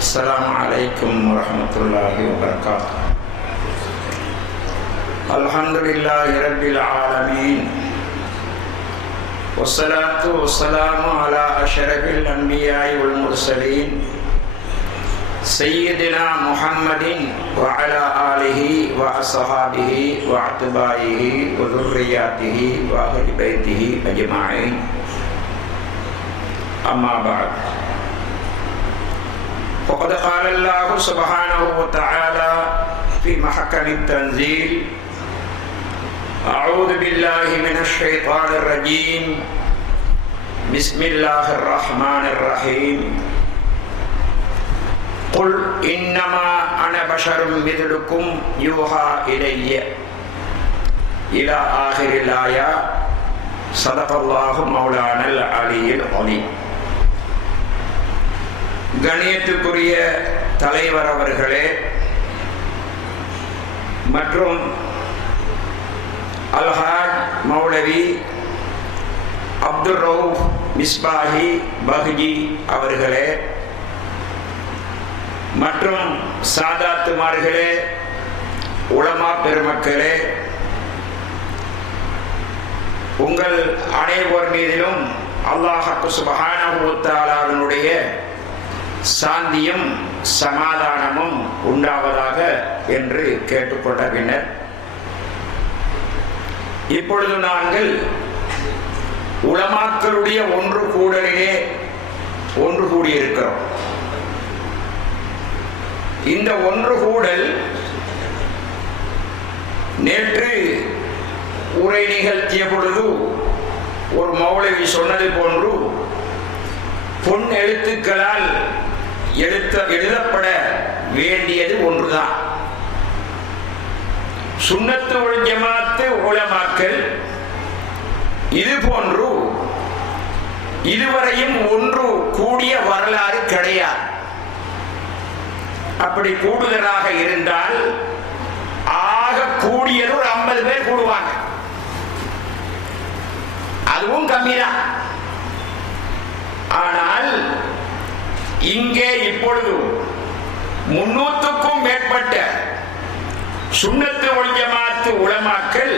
السلام عليكم ورحمة الله وبركاته. الحمد لله رب العالمين، والصلاة والسلام على أشرف الأنبياء والمرسلين سيدنا محمد وعلى آله وأصحابه وأتباعه وذرياته وأهل بيته أجمعين. أما بعد، وقد قال الله سبحانه وتعالى في محكم التنزيل: أعوذ بالله من الشيطان الرجيم، بسم الله الرحمن الرحيم. قل إنما أنا بشر مثلكم يوحى إلي إلى آخر الآية. صدق الله مولانا العلي العظيم. கணியத்துக்குரிய தலைவர் அவர்களே மற்றும் அல்ஹாஜ் மௌலவி அப்துல் ரவுஃப் மிஸ்பாஹி பஹ்ஜி அவர்களே மற்றும் சாதாத்துமார்களே, உலமா பெருமக்களே, உங்கள் அனைவர் மீதிலும் அல்லாஹ் சுப்ஹானஹு வ தஆலாவினுடைய சாந்தியும் சமாதானமும் உண்டாவதாக என்று கேட்டுக்கொண்ட பின்னர், இப்பொழுது நாங்கள் உலமாக்களுடைய ஒன்று கூடலிலே ஒன்று கூடியிருக்கிறோம். இந்த ஒன்று கூடல் நேற்று உரை நிகழ்த்திய பொழுது ஒரு மௌலவி சொன்னது போன்று பொன் எழுத்துக்களால் எழுதப்பட வேண்டியது ஒன்றுதான். சுன்னத்து வல் ஜமாஅத் உலமாக்கள் இது போன்று இதுவரையும் ஒன்று கூடிய வரலாறு கிடையாது. அப்படி கூடுதலாக இருந்தால் ஆக கூடியது ஒரு 50 பேர் கூடுவாங்க, அதுவும் கம்மிதான். ஆனால் இங்கே இப்பொழுது 300க்கும் மேற்பட்ட சுன்னத்து வல் ஜமாஅத் உலமாக்கள்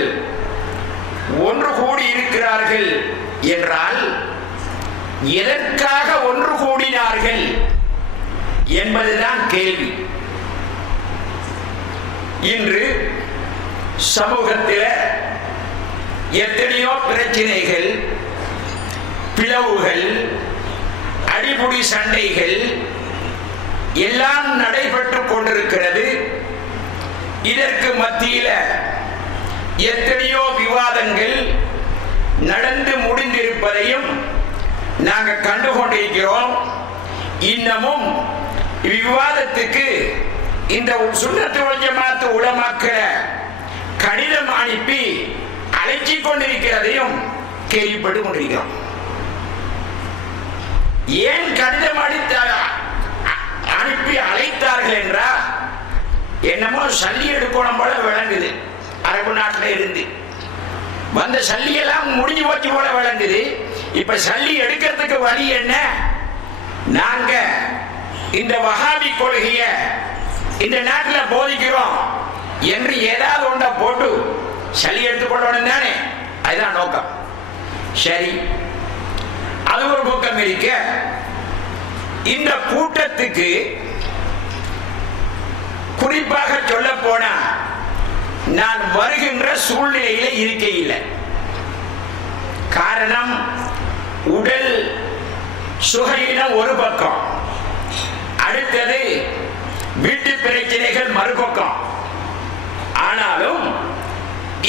ஒன்று கூடி இருக்கிறார்கள் என்றால் எதற்காக ஒன்று கூடினார்கள் என்பதுதான் கேள்வி. இன்று சமூகத்தில் எத்தனையோ பிரச்சனைகள், பிளவுகள், அடிமுடி சண்டைகள் எல்லாம் நடைபெற்றுக் கொண்டிருக்கிறது. இதற்கு மத்தியில் எத்தனையோ விவாதங்கள் நடந்து முடிந்திருப்பதையும் நாங்கள் கண்டுகொண்டிருக்கிறோம். இன்னமும் விவாதத்துக்கு இந்த சுன்னத்து வல் ஜமாஅத் உலமாக்களை கடிதம் அனுப்பி அழைச்சிக் கொண்டிருக்கிறதையும் கேள்விப்பட்டுக் கொண்டிருக்கிறோம். ஏன் கடிதம் அனுப்பி அழைத்தார்கள் என்றால், என்னமோ சல்லி எடுக்கணும் போல விளங்குது. அரபு நாட்டில் இருந்து வந்த சல்லியெல்லாம் முடிஞ்சு போச்சு போல விளங்குது. இப்ப சல்லி எடுக்கிறதுக்கு வழி என்ன? நாங்க இந்த வஹாபி கொள்கைய இந்த நாட்டில் போதிக்கிறோம் என்று ஏதாவது ஒன்றை போட்டு சல்லி எடுத்துக்கொள்ளணும் தானே, அதுதான் நோக்கம். சரி, அது ஒரு பக்கம் இருக்க, இந்த கூட்டத்துக்கு குறிப்பாக சொல்ல போனா நான் வருகின்ற சூழ்நிலையில இருக்கையில். காரணம், உடல் சுகையினம் ஒரு பக்கம், அடுத்தது வீட்டு பிரச்சனைகள் மறுபக்கம். ஆனாலும்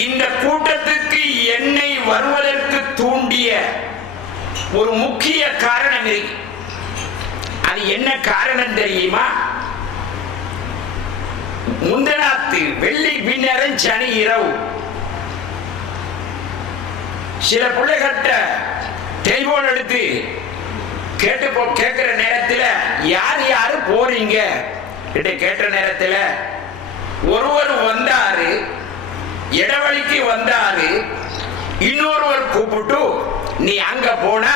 இந்த கூட்டத்துக்கு என்னை வருவதற்கு தூண்டிய ஒரு முக்கிய காரணம் இருக்கு. அது என்ன காரணம் தெரியுமா? முந்தநாத்து வெள்ளி பின்னரும் சனி இரவு சில பிள்ளைகிட்ட டெலிபோன் எடுத்து கேட்கிற நேரத்தில் யார் யாரு போறீங்க கேட்ட நேரத்தில் ஒருவர் வந்தாரு, இடவழிக்கு வந்தாரு, இன்னொருவர் கூப்பிட்டு நீ அங்க போனா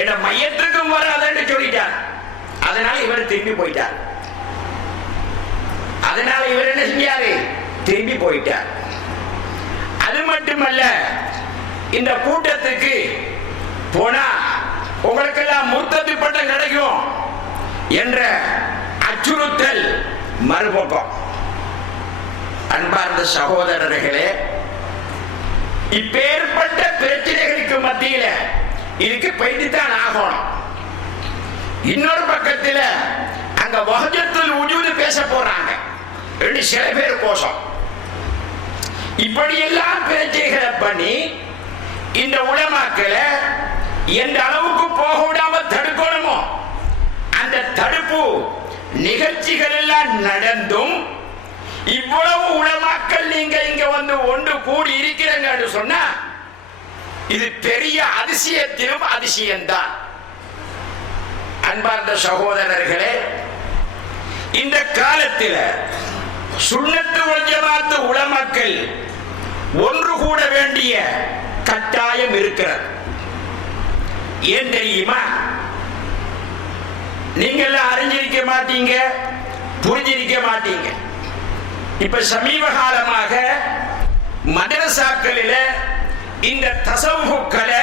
என் மையத்துக்கும் வராதன்னு சொல்லிட்டார். அதனால இவர் திரும்பி போயிட்டார். அதனால இவர் என்ன செஞ்சாரு? திரும்பி போயிட்டார். அது மட்டுமல்ல, இந்த கூட்டத்துக்கு போனா உங்களுக்கெல்லாம் முர்த்தது பட்டம் கிடைக்கும் என்ற அச்சுறுத்தல் மறுபக்கம். அன்பார்ந்த சகோதரர்களே, இப்பேற்பட்ட பிரச்சனைகளுக்கு மத்தியில இதுக்கு போயிட்டு தான் ஆகணும். இன்னொரு பக்கத்தில் அங்க வஹ்ஜத்துல் வஜூத் பேச போறாங்க சில பேர் கோஷம். இப்படி எல்லாம் பிரச்சனைகளை பண்ணி இந்த உலமாக்களை எந்த அளவுக்கு போக விடாம தடுக்கணுமோ அந்த தடுப்பு நிகழ்ச்சிகள் எல்லாம் நடந்தும் இவ்வளவு உலமாக்கள் நீங்க இங்க வந்து ஒன்று கூடி இருக்கிறீங்கன்னு சொன்னா இது பெரிய அதிசயத்திலும் அதிசயம்தான். அன்பார்ந்த சகோதரர்களே, இந்த காலத்தில் சுன்னத்து வல் ஜமாஅத் உலமாக்கள் ஒன்று கூட வேண்டிய கட்டாயம் இருக்கிறது. ஏன் தெரியுமா? நீங்க எல்லாம் அறிஞ்சிருக்க மாட்டீங்க, புரிஞ்சிருக்க மாட்டீங்க. இப்ப சமீப காலமாக மதரசாக்களில் இந்த தஸவ்வுஃப்களை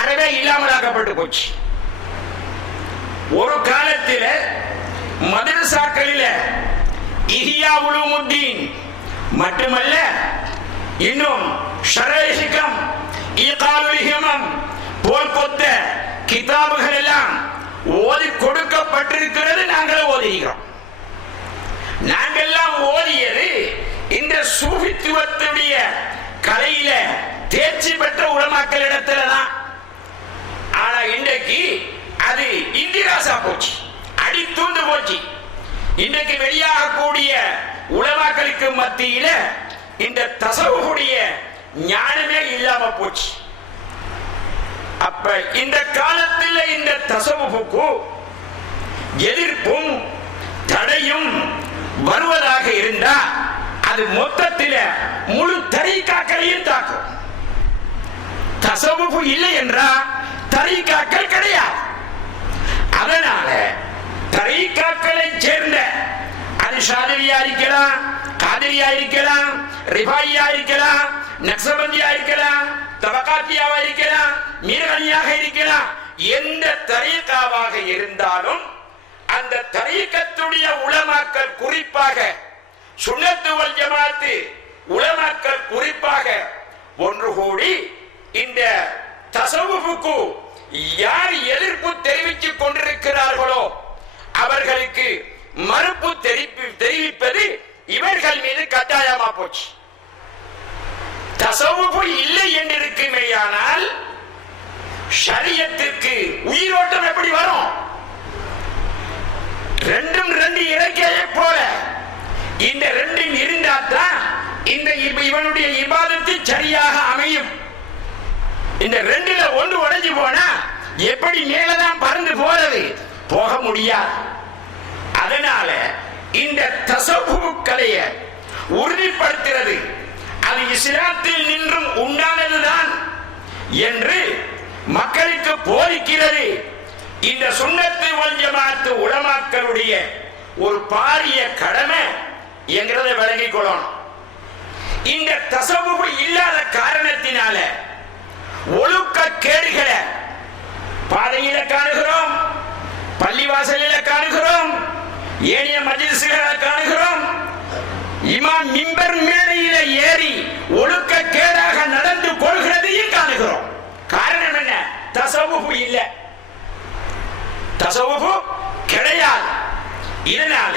அறவே இல்லாமலாக்கப்பட்டு போச்சு. ஒரு காலத்தில் மதரசாக்களில் இஹ்யா உலூமுத்தீன் மட்டுமல்ல, இன்னும் ஷரஹ் ஹிகம், ஈகாலுல் ஹிமம் போல்பொத்த கிதாபுகள் எல்லாம் ஓதி கொடுக்கப்பட்டிருக்கிறது. நாங்கள் ஓதிக்கிறோம். நாங்கெல்லாம் ஓதியது இந்த சூஃபித்துவத்துடைய கலையில தேர்ச்சி பெற்ற உலமாக்களிடத்துல தான். ஆனா இன்றைக்கு அது இந்திராசா போச்சு, அடித்தூண்டு போச்சு. இன்றைக்கு வெளியாகக்கூடிய உலமாக்களுக்கு மத்தியில இந்த தஸவ்வுஃபுடைய ஞானமே இல்லாம போச்சு. அப்ப இந்த காலத்தில் இந்த தஸவ்வுஃபுக்கு எதிர்ப்பும் தடையும் வருவதாக இருந்தா அது மொத்தத்தில் முழு தரீகாக்களையும் தாக்கும். தஸவ்வுஃப் இல்லை என்றா தரீகாக்கள் கிடையாது. அதனால தரீகாக்களை சேர்ந்த அது ஷாதிலியா இருக்கலாம், காதிரியா இருக்கலாம், ரிஃபாயியா இருக்கலாம், நக்ஸபந்தியா இருக்கலாம், தபகாத்தியாவா இருக்கலாம், மீர்கனியாக இருக்கலாம், எந்த தரீகாவாக இருந்தாலும் அந்த தரீகத்துடைய உலமாக்கள், குறிப்பாக சுன்னத்து வல் ஜமாஅத் உலமாக்கள் குறிப்பாக ஒன்று கூடி இந்த தஸவ்வுஃபுக்கு யார் எதிர்ப்பு தெரிவித்துக் கொண்டிருக்கிறார்களோ அவர்களுக்கு மறுப்பு தெரிவிப்பது இவர்கள் மீது கட்டாயமா போச்சு. தஸவ்வுஃப் இல்லை என்று இருக்குமேயானால் ஷரியத்திற்கு உயிரோட்டம் எப்படி வரும்? ரெண்டும் ரெண்டு இறக்கையை போல இந்த ரெண்டும் இருந்தால்தான் இந்த இவனுடைய இபாதத்து சரியாக அமையும். இந்த ரெண்டுல ஒன்று உடைஞ்சு போனா எப்படி மேலதான் பறந்து போறது? போக முடியாது. அதனால இந்த தஸவ்வுஃப் கலையை உறுதிப்படுத்துகிறது அது இஸ்லாத்தில் நின்றும் உண்டானதுதான் என்று மக்களுக்கு போதிக்கிறது. இந்த சுன்னத்து வல் ஜமாஅத் உலமாக்களுடைய ஒரு பாரிய கடமை என்கிறத விளங்கிக் கொள்ளணும். இந்த தஸவ்வுஃப் இல்லாத காரணத்தினால ஒழுக்க கேடுகளை பாதையில காணுகிறோம், பள்ளிவாசலில காணுகிறோம், ஏனைய மஜ்லிஸ்களை காணுகிறோம். இமாம் மிம்பர் மேடையில ஏறி ஒழுக்க கேடாக நடந்து கொள்கிறதையும் காணுகிறோம். காரணம் என்ன? தஸவ்வுஃப் இல்லை, தஸவ்வுஃப் கிடையாது. இதனால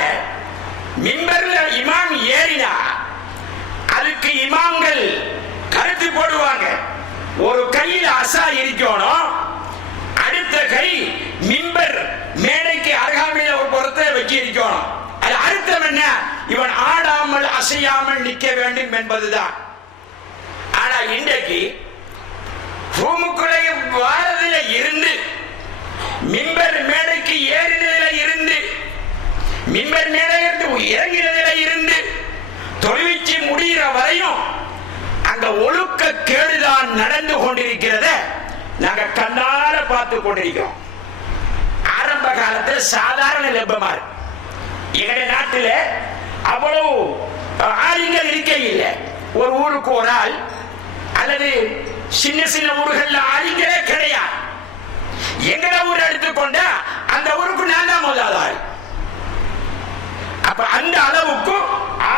மிம்பர்ல இமாம் ஏறினா அதுக்கு இமாம்கள் கருத்து போடுவாங்க. ஒரு கையில் அசா இருக்கணும், அடுத்த கை மிம்பர் மேடைக்கு அருகாமையில் ஒரு புறத்தை வச்சு இருக்கணும். அது அர்த்தம் என்ன? இவன் ஆடாமல் அசையாமல் நிற்க வேண்டும் என்பதுதான். ஆனா இன்றைக்கு பூமுக்குடைய வாரதில இருந்து மிம்பர் மேடைக்கு ஏறினதில இருந்து மிம்பர் மேடையிலிருந்து இறங்கினதில இருந்து தொழுவிச்சு முடிகிற வரையும் அங்க ஒழுக்க கேடுதான் நடந்து கொண்டிருக்கிறத நாங்க கண்ணால பார்த்து கொண்டிருக்கிறோம். ஆரம்ப ஆரம்ப காலத்தில் சாதாரண லெப்பமா இருக்கு. எங்களுடைய நாட்டில் அவ்வளவு ஆளுங்கள் இருக்க இல்லை. ஒரு ஊருக்கு ஒரு ஆள் அல்லது சின்ன சின்ன ஊர்கள்ல ஆளுங்களே கிடையாது. எங்கட ஊர் எடுத்துக்கொண்டா அந்த ஊருக்கு நான் தான் முதல் ஆள். அப்ப அந்த அளவுக்கு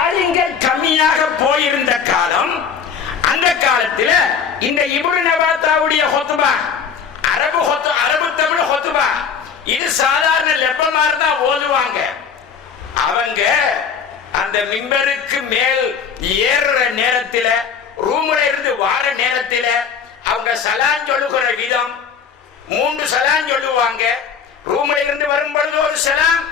ஆளுங்கள் கம்மியாக போயிருந்த காலம். அந்த காலத்தில் இந்த இப்னு நபாத்தாவுடைய ஹுத்பா, அரபு தமிழ் ஹுத்பா, இது சாதாரண லெப்பமா இருந்தா ஓதுவாங்க. அவங்க அந்த மிம்பருக்கு மேல் ஏறுற நேரத்தில், ரூம்ல இருந்து வார நேரத்தில் அவங்க சலான் சொல்லுகிற விதம் 3 சலான் சொல்லுவாங்க. ரூம்ல இருந்து வரும் பொழுது ஒரு சலாம்,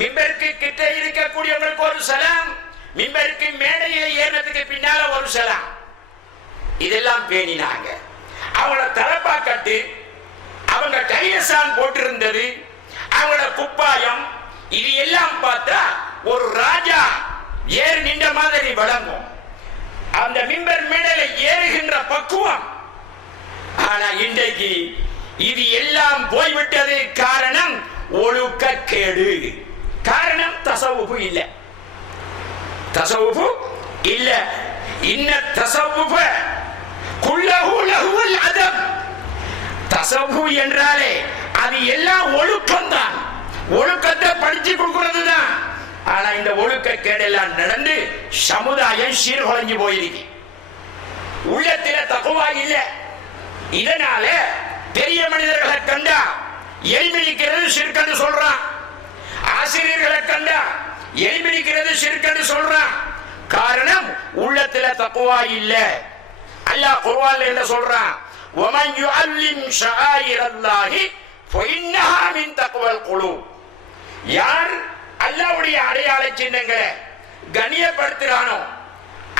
மிம்பருக்கு கிட்ட இருக்கக்கூடியவங்களுக்கு ஒரு சலாம், மிம்பருக்கு மேடையில் ஏறினதுக்கு பின்னால ஒரு சலாம். இதெல்லாம் பேணினாங்க. அவங்கள தலப்பா கட்டு, அவங்க கையசான் போட்டிருந்தது, அவங்களோட குப்பாயம், இது எல்லாம் பார்த்தா ஒரு ராஜா ஏறி நின்ற மாதிரி வழங்கும். அந்த மிம்பர் மேடையில ஏறுகின்ற பக்குவம். ஆனா இன்றைக்கு இது எல்லாம் போய்விட்டது. காரணம் ஒழுக்கக்கேடு. காரணம் தசவுஃபு இல்ல. தசவுஃபு இல்ல. இன்ன தசவுஃப குல்லஹு லஹுல் அதப். தசவுஃபு என்றாலே அது எல்லாம் ஒழுக்கம் தான். ஒழுக்கத்தை படிச்சு கொடுக்கிறது தான். ஆனா இந்த ஒழுக்க கேடெல்லாம் நடந்து சமுதாயம் சீர்குலைஞ்சு போயிருக்கு. உள்ளத்தில தக்குவா இல்ல. இதனால பெரிய மனிதர்களை கண்டா எளிமிடிக்கிறது சிறுக்கன்னு சொல்றான். ஆசிரியர்களை கண்டா எளிமிடிக்கிறது சிறுக்கன்னு சொல்றான். காரணம் உள்ளத்தில தக்குவா இல்ல. அல்லாஹ் குர்ஆன்ல என்ன சொல்றான்? வமன் யுஅல்லிம் ஷஆயிரல்லாஹி ஃபஇன்னஹா மின் தக்வல் குலூப். யார் அல்லாஹ்வுடைய அடையாள சின்னங்களை கண்ணியப்படுத்துறானோ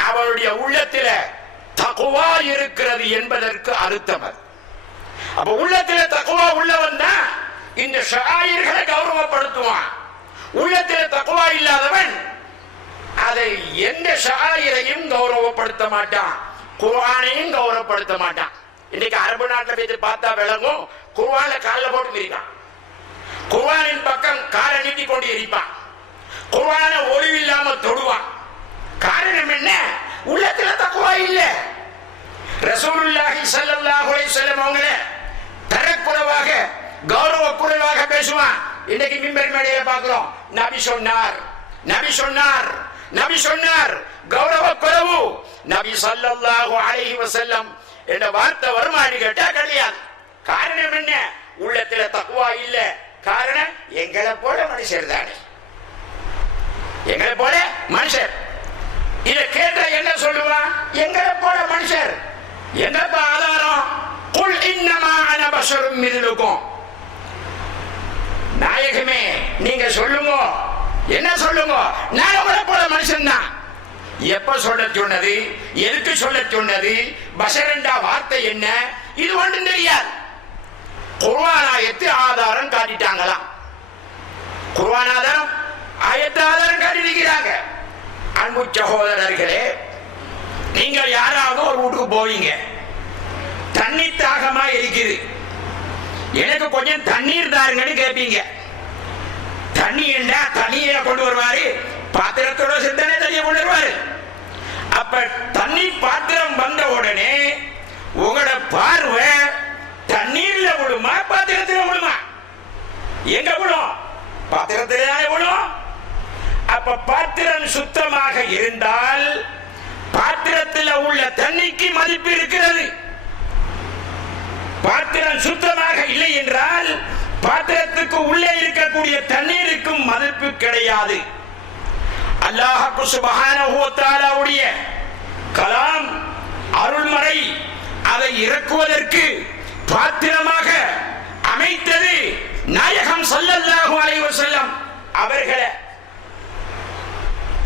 அவருடைய உள்ளத்தில தக்வா இருக்கிறது என்பதற்கு அர்த்தம். அப்ப உள்ளத்தில தக்வா உள்ளவன் தான் இந்த ஷஆயிர்களை கௌரவப்படுத்துவான். உள்ளத்தில தக்வா இல்லாதவன் அதை எந்த ஷஆயிரையும் கௌரவப்படுத்த மாட்டான், குர்ஆனையும் கௌரவப்படுத்த மாட்டான். இன்னைக்கு அரபு நாட்டில் போய் பார்த்தா விளங்கும், குர்ஆனை காலில் போட்டு மிதிப்பான், குர்ஆனின் பக்கம் காலை நீட்டி கொண்டு எரிப்பான், குர்ஆனை ஒளிவில்லாம தொடுவான். காரணம் என்ன? உள்ளத்துல தக்வா இல்ல. ரசூலுல்லாஹி ஸல்லல்லாஹு அலைஹி வஸல்லம் அவங்கள தரக்குறைவாக கௌரவ குறைவாக பேசுவான். இன்னைக்கு மிம்பர் மேடையில பார்க்கிறோம், நபி சொன்னார், நபி சொன்னார், நபி சொன்னார், கௌரவ குறைவு. நபி ஸல்லல்லாஹு அலைஹி வஸல்லம் என்ற வார்த்தை வருமானு கேட்டா கிடையாது. காரணம் என்ன? உள்ளத்துல தக்வா இல்ல. காரணம் எங்களை போல மனுஷர் தானே, எங்களை போல மனுஷர். இதை கேட்ட என்ன சொல்லுவான்? எங்களை போல மனுஷர். என்னப்பா ஆதாரம்? குல் இன்னமா அன பஷரும் மிஸ்லுக்கும். நாயகமே நீங்க சொல்லுங்க, என்ன சொல்லுங்க? நான் உங்களை போல மனுஷன் தான். எப்ப சொல்ல சொன்னது, எதுக்கு சொல்ல சொன்னது, பஷரண்டா வார்த்தை என்ன, இது ஒன்றும் தெரியாது. குர்ஆன் ஆயத்து ஆதாரம் காட்டிட்டாங்களாம். குர்ஆன் ஆதாரம், ஆயத்து ஆதாரம் காட்டிருக்கிறாங்க. அன்பு சகோதரர்களே, நீங்கள் யாராவது ஒரு வீட்டுக்கு போவீங்க, தண்ணி தாகமா இருக்குது, எனக்கு கொஞ்சம் தண்ணீர் தாருங்கன்னு கேட்பீங்க. தண்ணி என்ன, தண்ணியை கொண்டு வருவாரு, பாத்திரத்தோட சிந்தனை தண்ணியை கொண்டு வருவாரு. அப்ப தண்ணி பாத்திரம் வந்த உடனே உங்களோட பார்வை தண்ணீர்ல விழுமா, பாத்திரத்தில் விழுமா? எங்க விழும்? பாத்திரத்திலே விழும். அப்ப பாத்திரம் சுத்தமாக இருந்தால் பாத்திரத்தில் உள்ள தண்ணிக்கு மதிப்பு இருக்கிறது. பாத்திரம் சுத்தமாக இல்லை என்றால் பாத்திரத்துக்கு உள்ளே இருக்கக்கூடிய தண்ணீருக்கும் மதிப்பு கிடையாது. அல்லாஹ் சுப்ஹானஹு வ தஆலாவுடைய கலாம் அருள்மறை, அதை இறக்குவதற்கு பாத்திரமாக அமைத்தது நாயகம் ஸல்லல்லாஹு அலைஹி வஸல்லம் அவர்களே.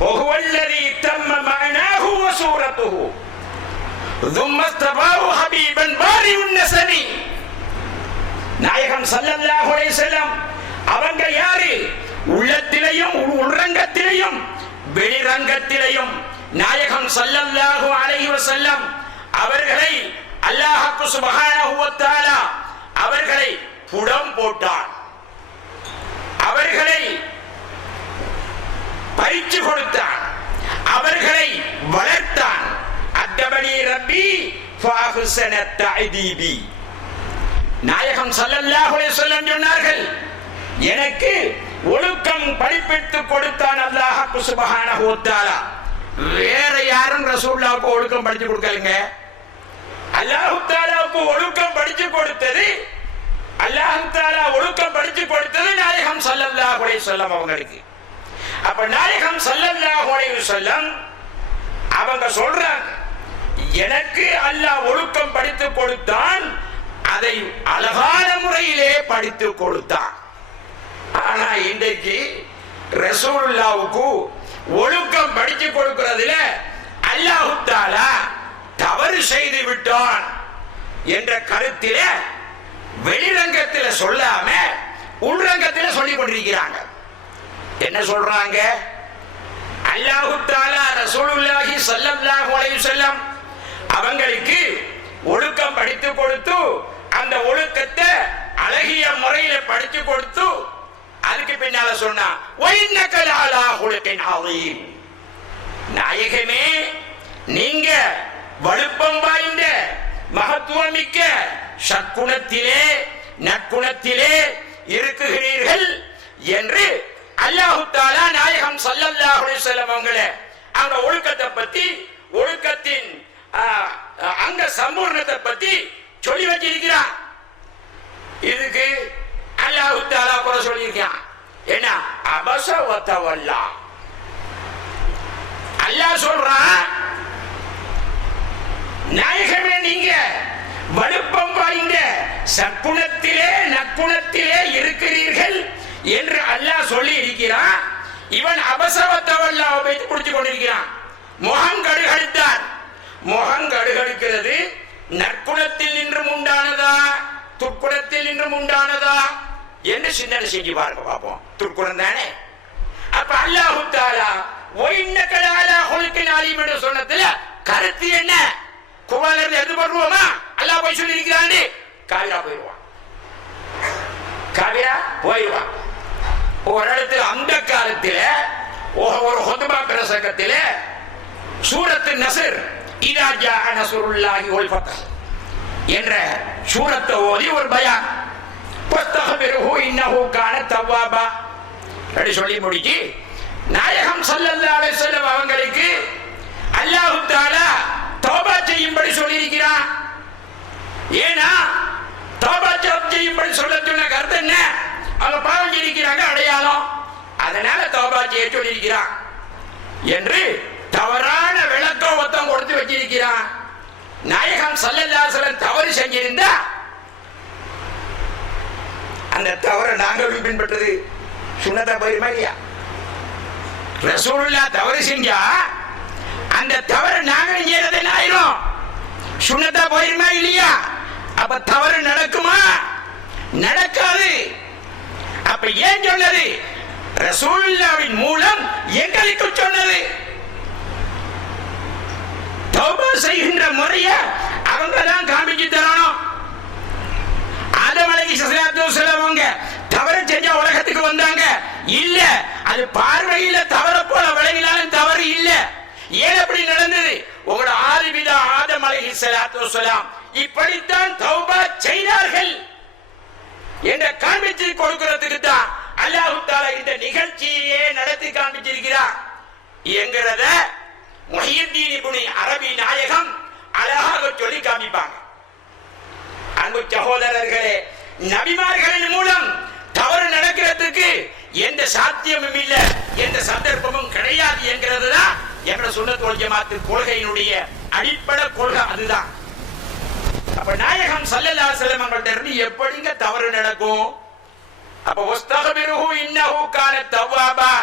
وهو الذي تم معناه وصورته ثم استفاه حبيبا بارئ النسب. நாயகம் ஸல்லல்லாஹு அலைஹி வஸல்லம் அவங்க யாரு? உள்ளத்திலேயும் உள்ரங்கத்திலேயும் வெளிரங்கத்திலேயும் நாயகம் ஸல்லல்லாஹு அலைஹி வஸல்லம் அவர்களை அல்லாஹ் சுப்ஹானஹு வ தஆலா அவர்களை புடம் போட்டான். அவர்களை பயிற்சி கொடுத்தான், அவர்களை வளர்த்தான். அத்தபனி ரப்பி ஃபஅஹ்ஸன தஅதீபி. நாயகம் ஸல்லல்லாஹு அலைஹி வஸல்லம் சொன்னார்கள், எனக்கு ஒழுக்கம் படிப்பித்து கொடுத்தான் அல்லாஹ் சுப்ஹானஹு வ தஆலா. வேற யாரும் ரசூலுல்லாஹ்வுக்கு ஒழுக்கம் படிச்சு கொடுக்கலங்க. அல்லாஹ் தஆலாவுக்கு ஒழுக்கம் படிச்சு கொடுத்தது, அல்லாஹ் தஆலா ஒழுக்கம் படிச்சு கொடுத்தது நாயகம் ஸல்லல்லாஹு அலைஹி வஸல்லம் அவங்களுக்கு. அப்ப நாயகம் ஸல்லல்லாஹு அலைஹி வஸல்லம் அவங்க சொல்றாங்க, எனக்கு அல்லாஹ் ஒழுக்கம் படித்து கொடுத்தான், அதை அழகான முறையிலே படித்து கொடுத்தான். ஆனா இன்றைக்கு ரசூலுல்லாஹ்வுக்கு ஒழுக்கம் படித்து கொடுக்கிறதுல அல்லாஹ் தஆலா தவறு செய்து விட்டான் என்ற கருத்தில வெளிரங்கத்தில் சொல்லாம உள்ரங்கத்தில் சொல்லிக் கொண்டிருக்கிறாங்க. என்ன சொல்றாங்க? அல்லாஹ் தஆலா ரசூலுல்லாஹி ஸல்லல்லாஹு அலைஹி வஸல்லம் அவங்களுக்கு ஒழுக்கம் படித்து கொடுத்து, அந்த ஒழுக்கத்தை அழகிய முறையில படித்து கொடுத்து, அதுக்கு பின்னால சொன்னா வைன்னக லஅலா குலுகின் அதீம். நாயகமே, நீங்க வலுப்பம் வாய்ந்த மகத்துவமிக்க சற்குணத்திலே நற்குணத்திலே இருக்குகிறீர்கள் என்று அல்லாஹ் தஆலா நாயகம் ஸல்லல்லாஹு அலைஹி வஸல்லம் அவங்களே அந்த ஒழுக்கத்தை பத்தி, ஒழுக்கத்தின் அங்க சம்பூர்ணத்தை பத்தி சொல்லி வச்சிருக்கிறான். இதுக்கு அல்லாஹ் தஆலா கூட சொல்லியிருக்கான். என்ன? அபஸ வ தவல்லா. அல்லாஹ் சொல்றான், நாயகமே, நீங்க வலுப்பம் வாய்ந்த சற்குணத்திலே நற்குணத்திலே இருக்கிறீர்கள் என்று அல்லாஹ் சொல்லி இருக்கிறான். இவன் அபஸ வ தவல்லாவை வைத்து பிடிச்சு கொண்டிருக்கிறான். முகம் கடுகடுத்தான். முகம் கடுகடுக்கிறது நற்குணத்தில் நின்றும் உண்டானதா துர்க்குணத்தில் நின்றும் உண்டானதா என்று சிந்தனை செஞ்சு பாருங்க பார்ப்போம். துர்க்குணம் தானே. அப்ப அல்லாஹ் தஆலா வைன்னக லஅலா குலுகின் அதீம் என்று சொன்னதுல கருத்து என்ன? குர்ஆன்ல எது பண்ணுவோமா? அல்லாஹ் போய் சொல்லி இருக்கிறானே, காவிரா போயிடுவான். காவிரா போயிடுவான். ஒரு இடத்துல அந்த காலத்தில் ஒரு ஹுத்பா பிரசங்கத்தில் சூரத்து நஸ்ர் இதா ஜாஅ நஸ்ருல்லாஹி வல் ஃபத்ஹ் என்ற சூரத்தை ஓதி ஒரு பயான், ஃபஸ்தக்பிருஹு இன்னஹு கான தவ்வாபா அப்படி சொல்லி முடிச்சு, நாயகம் ஸல்லல்லாஹு அலைஹி வஸல்லம் அவங்களுக்கு அல்லாஹ் தஆலா தௌபா செய்யும்படி சொல்லி இருக்கிறான். ஏனா தௌபா செய்யும்படி சொல்ல சொன்ன கருத்து என்ன? அவங்க பாவம் செய்திருக்கிறாங்க, அடையாளம். அதனால தௌபா செய்ய சொல்லி இருக்கிறான் என்று தவறான விளக்கம் ஒருத்தம் கொடுத்து வச்சிருக்கிறான். நாயகம் ஸல்லல்லாஹு அலைஹி வஸல்லம் தவறு செஞ்சிருந்தா அந்த தவறை நாங்கள் பின்பற்றது சுன்னத்தா போயிருமா இல்லையா? ரசூலுல்லாஹ் தவறு செஞ்சா அந்த தவறு நாங்கள் செய்யறது என்ன ஆயிரும்? சுன்னத்தா போயிருமா இல்லையா? அப்ப தவறு நடக்குமா? நடக்காது. அப்ப ஏன் சொன்னது? ரசூலுல்லாஹ்வின் மூலம் எங்களுக்கு சொன்னது. தௌபா செய்கின்ற முறைய அவங்க தான் காமிச்சு தரணும். ஆதம் அலைஹிஸ்ஸலாத்து வஸலாம் அவங்க தவறு செஞ்ச உலகத்துக்கு வந்தாங்க இல்ல, அது பார்வையில தவற போல விளங்கினாலும் தவறு இல்ல. ஏன் அப்படி நடந்தது? உங்களோட ஆதிபிதா ஆதம் அலைஹிஸ்ஸலாத்து வஸலாம் இப்படித்தான் தௌபா செய்தார்கள் என்ற காண்பிச்சு கொடுக்கிறதுக்கு தான் அல்லாஹ் தஆலா இந்த நிகழ்ச்சியே நடத்தி காண்பிச்சிருக்கிறார் என்கிறத முஹியுத்தீன் இப்னு அரபி நாயகம் அழகாக சொல்லி காமிப்பாங்க. அன்பு சகோதரர்களே, நபிமார்களின் மூலம் தவறு நடக்கிறதுக்கு எந்த சாத்தியமும் இல்லை, எந்த சந்தர்ப்பமும் கிடையாது என்கிறது தான் என்ற சுன்னத் வல் ஜமாஅத் கொள்கையினுடைய அடிப்படை கொள்கை. அதுதான். அப்ப நாயகம் ஸல்லல்லாஹு அலைஹி வஸல்லம் அவங்கள்ட்ட இருந்து எப்படிங்க தவறு நடக்கும்? அப்ப வஸ்தக்பிருஹு இன்னஹு கான தவ்வாபா.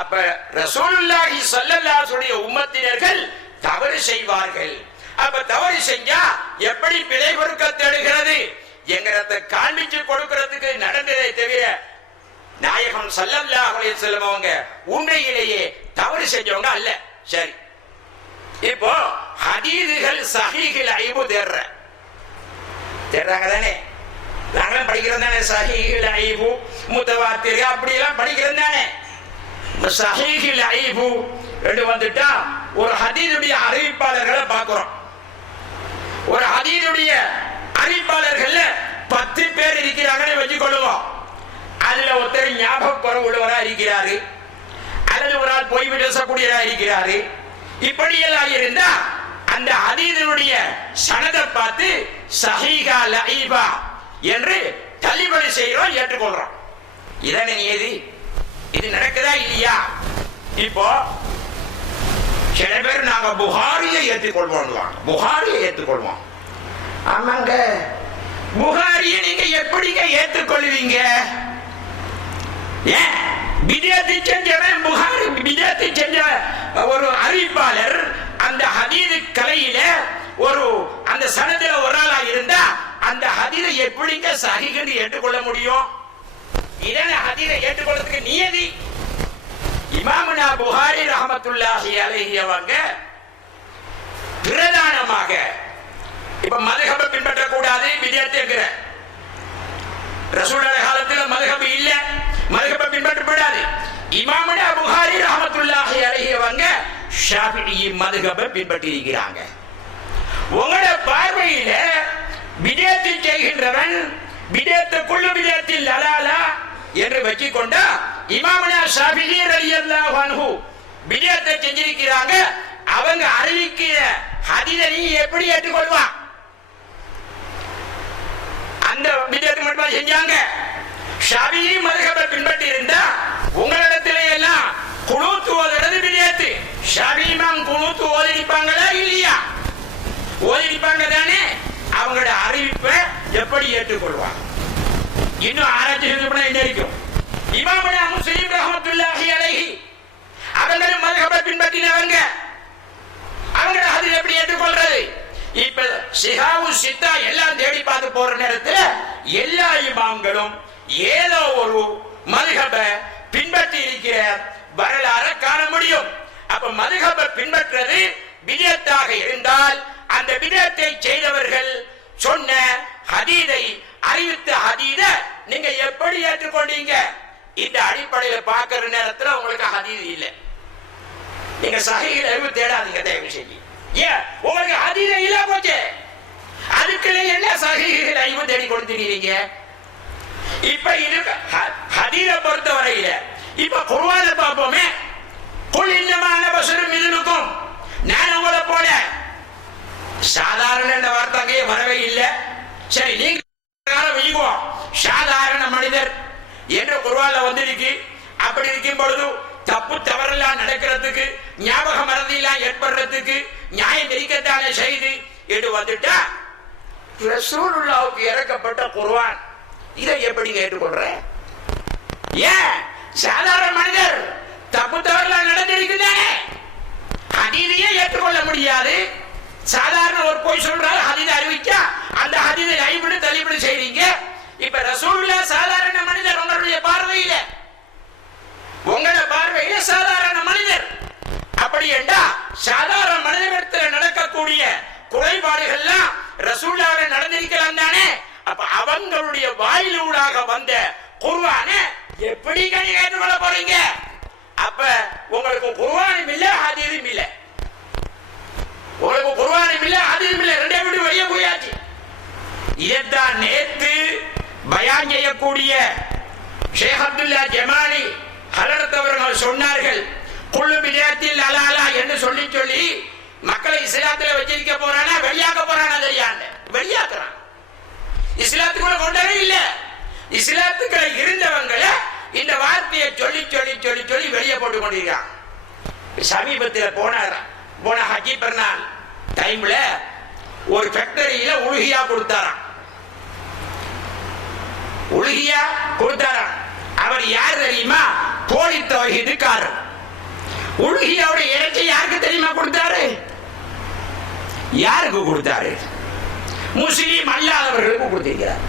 அப்ப ரசூலுல்லாஹி ஸல்லல்லாஹு அலைஹி வஸல்லம் உம்மத்தினர்கள் தவறு செய்வார்கள். அப்ப தவறு செஞ்சா எப்படி பிழை பொறுக்க தேடுகிறது என்கிறத காண்பிச்சு கொடுக்கிறதுக்கு நடந்ததை தவிர நாயகம் ஸல்லல்லாஹு அலைஹி வஸல்லம் அவங்க உண்மையிலேயே தவறு செஞ்சவங்க அல்ல. சரி, இப்போ ஹதீதுகள் சஹீஹில் ஐபு தேர்றாங்க தானே? நாங்களும் படிக்கிறது தானே, சஹீஹுல் ஐபு முத்தவாத்திர் அப்படியெல்லாம் படிக்கிறது தானே. சஹீஹுல் ஐபு ரெண்டு வந்துட்டா ஒரு ஹதீஸுடைய அறிவிப்பாளர்களை பார்க்கிறோம். ஒரு ஹதீஸுடைய அறிவிப்பாளர்கள் 10 பேர் இருக்கிறாங்கன்னு வச்சுக்கொள்ளுவோம். அதுல ஒருத்தர் ஞாபக குறைவு உள்ளவரா இருக்கிறாரு, அல்லது ஒரு ஆள் போய் பேசக்கூடியதா இருக்கிறாரு. இப்படியெல்லாம் இருந்தா அந்த ஹதீஸுடைய சனதை பார்த்து சஹீஹா லஈபா என்று தள்ளுபடி செய்கிறோம், ஏற்றுக்கொள்றோம். இதானே நீதி? இது நடக்குதா இல்லையா? இப்போ சில பேர் நாங்க புகாரியை ஏற்றுக்கொள்வோம், புகாரியை ஏற்றுக்கொள்வோம். ஆமாங்க, புகாரியை நீங்க எப்படிங்க ஏற்றுக்கொள்வீங்க? ஏன் பிதஅத்தை செஞ்சவன் புகாரி, பிதஅத்தை செஞ்ச ஒரு அறிவிப்பாளர் அந்த ஹதீஸ் கலையில ஒரு அந்த சனதில ஒரு ஆளா இருந்தா அந்த ஹதீஸை எப்படிங்க சஹீஹ்னு ஏற்றுக்கொள்ள முடியும்? இதனை ஹதீஸை ஏற்றுக்கொள்றதுக்கு நியதி. இமாமுனா புகாரி ரஹ்மத்துல்லாஹி அலைஹி அவங்க பிரதானமாக இப்ப மதுஹபை பின்பற்றக்கூடாது பிதஅத்துங்கிற ரசூலுல்லாஹி காலத்தில் மதுஹப் இல்ல, மதுஹபை பின்பற்றக்கூடாது. இமாமுனா புகாரி ரஹ்மத்துல்லாஹி அலைஹி அவங்க ஷாஃபிஈ மதுஹபை பின்பற்றி இருக்கிறாங்க. உங்களோட பார்வையில பிதஅத்தை செய்கின்றவன் பிதஅத்துக்குள்ளு பிதஅத்தில் லலாலா என்று வச்சுக்கொண்டா இமாமுனா ஷாஃபிஈ ரலியல்லாஹு அன்ஹு பிதஅத்தை செஞ்சிருக்கிறாங்க. அவங்க அறிவிக்கிற ஹதீஸை நீ எப்படி ஏற்றுக்கொள்வான்? அந்த பிதஅத்தை மட்டும் செஞ்சாங்க. ஷாஃபிஈ மதுஹபை பின்பற்றி இருந்தா உங்களிடத்திலே எல்லாம் குனூத் ஓதுறது பிதஅத்து. ஷாஃபிஈ இமாம் குனூத் ஓதிருப்பாங்களா இல்லையா? ஓதிருப்பாங்க தானே. அவங்களோட அறிவிப்பை எப்படி ஏற்றுக்கொள்வாங்க? இன்னும் ஆராய்ச்சி செய்யப்பட என்ன இருக்கும்? இமாமுனா முஸ்லிம் ரஹ்மத்துல்லாஹி அலைஹி அவங்களும் மதுஹபை பின்பற்றினவங்க. அவங்களோட ஹதீஸ் எப்படி ஏற்றுக்கொள்றது? இப்ப ஷிஹாபு சித்தா எல்லாம் தேடி பார்த்து போற நேரத்தில் எல்லா இமாம்களும் ஏதோ ஒரு மதுஹபை பின்பற்றி இருக்கிற வரலாறு காண முடியும். அப்ப மதுஹபை பின்பற்றது பிதஅத்தாக இருந்தால் அந்த பிதஅத்தை செய்தவர்கள் சொன்ன ஹதீஸை அறிவித்த ஹதீஸை நீங்க எப்படி ஏற்றுக்கொண்டீங்க? இந்த அடிப்படையில் பார்க்கிற நேரத்தில் உங்களுக்கு ஹதீஸ் இல்லை. நீங்க சஹீஹ் அறிவு தேடாதீங்க தயவு செஞ்சு. ஏன் உங்களுக்கு ஹதீஸ் இல்ல போச்சு? அதுக்குள்ள என்ன சஹீஹ் அறிவு தேடி கொடுத்துறீங்க? இப்ப இது ஹதீஸை பொறுத்த வரையில இப்ப குர்ஆனை பார்ப்போமே. குல் இன்னமா அன பஷரும் மிஸ்லுக்கும், நான் உங்களை போல. சாதாரண என்ற வார்த்தையே வரவே இல்லை. சரி, நீங்க சாதாரண மனிதர் என்று குர்ஆன்ல வந்திருக்கு. அப்படி இருக்கும் பொழுது தப்பு தவறெல்லாம் நடக்கிறதுக்கு, ஞாபக மறதியெல்லாம் ஏற்படுறதுக்கு நியாயம் இருக்கத்தானே செய்து என்று வந்துட்டா ரசூலுல்லாஹ்வுக்கு இறக்கப்பட்ட குர்ஆன் இதை எப்படி ஏற்றுக்கொள்ற? ஏன் சாதாரண மனிதர் தப்பு தவறெல்லாம் நடந்திருக்குதானே, ஹதீஸையே ஏற்றுக்கொள்ள முடியாது. சாதாரண ஒரு போய் சொல்றாரு ஹதீஸ் அறிவிச்சா அந்த ஹதீஸை லைபிடு தள்ளிபிடு செய்றீங்க. இப்ப ரசூலுல்லாஹ் சாதாரண மனிதர் உங்களுடைய பார்வையில, உங்களோட பார்வையில சாதாரண மனிதர். அப்படி என்றா சாதாரண மனிதனிடத்தில் நடக்கக்கூடிய குறைபாடுகள்லாம் ரசூலுல்லாஹ் நடந்திருக்கலாம் தானே. அப்ப அவங்களுடைய வாயிலூடாக வந்த குர்ஆனை எப்படி ஏற்றுக்கொள்ள போறீங்க? அப்ப உங்களுக்கு குர்ஆனும் இல்ல ஹதீஸும் இல்ல. உங்களுக்கு குர்ஆனும் இல்ல ஹதீஸும் இல்ல, ரெண்டே விட்டு வெளியே போயாச்சு. இதைத்தான் நேற்று பயான் செய்யக்கூடிய ஷேக் அப்துல்லா ஜமானி ஹலரத் அவர்கள் சொன்னார்கள். குல்லு பிதஅத்தில் லலாலா என்று சொல்லி சொல்லி மக்களை இஸ்லாத்துல வச்சிருக்க போறானா வெளியாக்க போறானா தெரியாத வெளியாக்குறான். இஸ்லாத்துக்குள்ள கொண்டவே இல்ல. இஸ்லாத்துக்குள்ள இருந்தவங்களை இந்த வார்த்தையை சொல்லி சொல்லி சொல்லி சொல்லி வெளியே போட்டு கொண்டிருக்கான். சமீபத்தில் போன ஹஜ்ஜி பெருநாள் டைம்ல ஒரு ஃபேக்டரியில உலுகியா கொடுத்தாராம். உலுகியா கொடுத்தாராம். அவர் யார் தெரியுமா? போலி தௌஹீதுக்காரர். உலுகியாவோட இறைச்சி யாருக்கு தெரியுமா கொடுத்தாரு? யாருக்கு கொடுத்தாரு? முஸ்லிம் அல்லாதவர்களுக்கு கொடுத்திருக்கிறார்.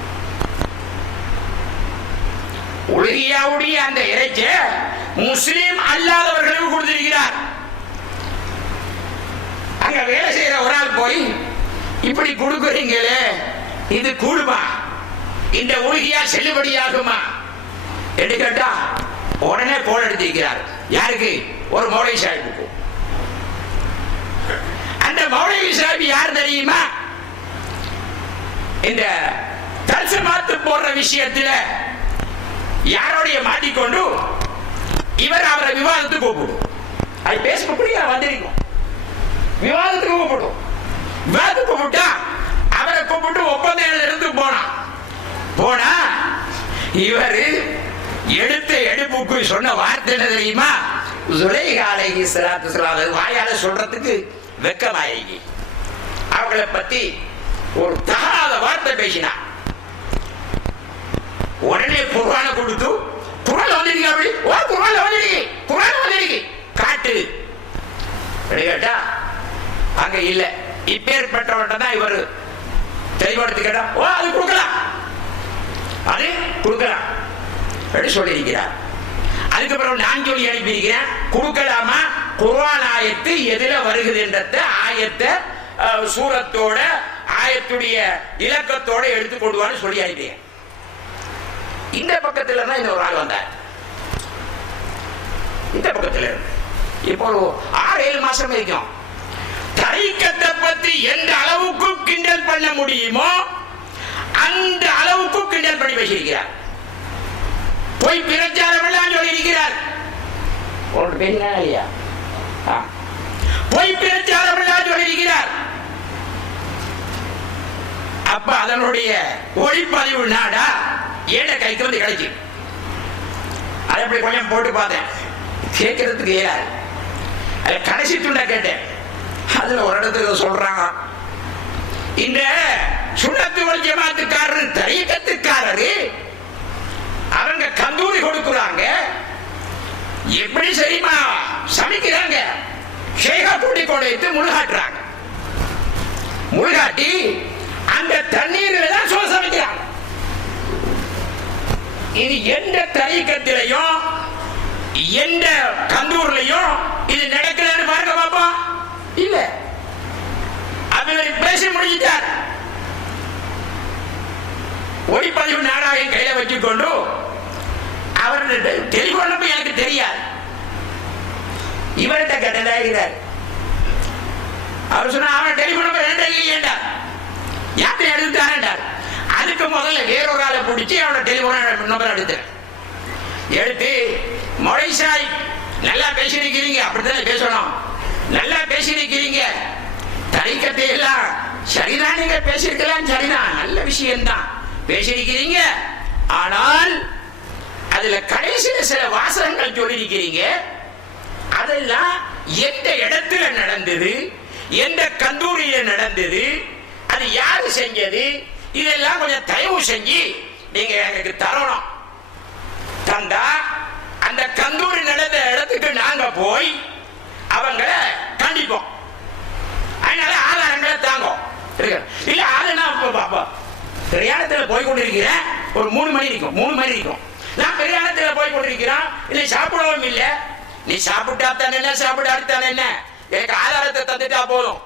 உலுகியாவுடைய அந்த இறைச்சி முஸ்லிம் அல்லாதவர்களுக்கு கொடுத்திருக்கிறார். அங்க வேலை செய்யற ஒரு ஆள் போய் இப்படி கொடுக்குறீங்களே இது கூடுமா, இந்த உறுதியா செல்லுபடியாகுமா என்று கேட்டா உடனே போல் எடுத்திருக்கிறார். யாருக்கு? ஒரு மௌலவி சாஹிபுக்கு. அந்த மௌலவி சாஹிப் யார் தெரியுமா? இந்த தர்சமாத்து போடுற விஷயத்தில் யாரோடைய மாட்டிக்கொண்டு இவர் அவரை விவாதத்துக்கு கூப்பிடும். அது பேஸ்புக்ல வந்திருக்கும். விவாதத்துக்கு கூப்பிடும். விவாதத்துக்கு கூப்பிட்டா அவரை கூப்பிட்டு ஒப்பந்தம் இருந்து போனா இவர் எடுத்த எடுப்புக்கு சொன்ன வார்த்தை என்ன தெரியுமா? சுலைஹா அலைஹிஸ்ஸலாத்து வஸலாம் வாயால சொல்றதுக்கு வெக்கமாயி அவங்களை பத்தி ஒரு தகாத வார்த்தை பேசினா. உடனே குர்ஆனை கொடுத்து குர்ஆன் வந்துடுங்க, அப்படி குர்ஆன் வந்துடுங்க காட்டு கேட்டா அங்க இல்ல. இப்பேற்பட்டவர்கிட்ட தான் இவர் தெளிவடுத்து கேட்டா அது கொடுக்கலாம், அது கொடுக்கலாம் சொல்லியிருக்கிறார். அதுக்கப்புறம் நான் சொல்லி அனுப்பியிருக்கிறேன், கொடுக்கலாமா? குர்ஆன் ஆயத்து எதுல வருகிறதுன்றத ஆயத்தை சூரத்தோட ஆயத்துடைய இலக்கத்தோட எடுத்து கொண்டுவான்னு சொல்லி அனுப்பியிருக்கேன். இந்த பக்கத்துல தான் இந்த ஒரு ஆள் வந்தார். இந்த பக்கத்துல இப்போ 6-7 மாசம் இருக்கும். தரிக்கத்தை பத்தி எந்த அளவுக்கு கிண்டல் பண்ண முடியுமோ அந்த அளவுக்கு கிண்டல் பண்ணி பேசியிருக்கிறார். போய் பிரச்சாரம் எல்லாம் சொல்லி இருக்கிறார். போய் பிரச்சாரம் எல்லாம் சொல்லி இருக்கிறார். அப்ப அதனுடைய ஒளிப்பதிவு நாடா ஏழை கைக்கு வந்து கிடைச்சு அதை அப்படி கொஞ்சம் போட்டு பார்த்தேன். கேட்கறதுக்கு ஏறாது. கடைசி துண்டா கேட்டேன். அதுல ஒரு இடத்துக்கு சொல்றாங்க, இந்த சுன்னத்து வல் ஜமாத்துக்காரர் தரீகத்துக்காரரு அவங்க கந்தூரி கொடுக்குறாங்க. எப்படி சரிமா சமைக்கிறாங்க? ஷேகா கூட்டி கொண்டு முழுகாட்டுறாங்க. முழுகாட்டி அந்த தண்ணீரில் தான் சோறு சமைக்கிறாங்க. இது எந்த தரீகத்திலையும் எந்த கந்தூர்லையும் இது நடக்கலன்னு பாருங்க பாப்பா. இல்ல, அவர் பேசி முடிஞ்சிட்டார். ஒளிப்பதிவு நாடாக கையில வச்சுக்கொண்டு அவர் டெலிபோன் எனக்கு தெரியாது. இவர்கிட்ட கேட்டார். அவர் சொன்னா அவன் டெலிபோன் நம்பர் இல்லையேண்டா, யார்கிட்ட எடுத்துட்டார். அதுக்கு முதல்ல வேறொரு ஆளை பிடிச்சி அவனோட டெலிபோன் நம்பர் எடுத்து மொழைசாய் நல்லா பேசியிருக்கிறீங்க, அப்படித்தான் பேசணும். நல்லா பேசியிருக்கிறீங்க, தரிக்கத்தை எல்லாம் சரிதான், நீங்க பேசியிருக்கலாம், சரிதான், நல்ல விஷயம்தான் பேசியிருக்கிறீங்க. ஆனால் அதுல கடைசியில சில வாசகங்கள் சொல்லியிருக்கிறீங்க. அதெல்லாம் எந்த இடத்துல நடந்தது, எந்த கந்தூரியில நடந்தது, அது யாரு செஞ்சது, இதெல்லாம் கொஞ்சம் தயவு செஞ்சு நீங்க எனக்கு தரணும். தந்தா அந்த கந்தூரி நடந்த இடத்துக்கு நாங்க போய் அவங்கள கண்டிப்போம். அதனால ஆதாரங்களை தாங்க. இல்ல அது நான் பாப்பா பிரயாணத்தில் போய் கொண்டிருக்கிறேன். ஒரு 3 மணி இருக்கும். நான் பிரயாணத்தில் போய் கொண்டிருக்கிறேன். இல்லை சாப்பிடவும் இல்லை. நீ சாப்பிட்டா தானே என்ன, சாப்பிடாட்டானே என்ன, எனக்கு ஆதாரத்தை தந்துட்டா போதும்.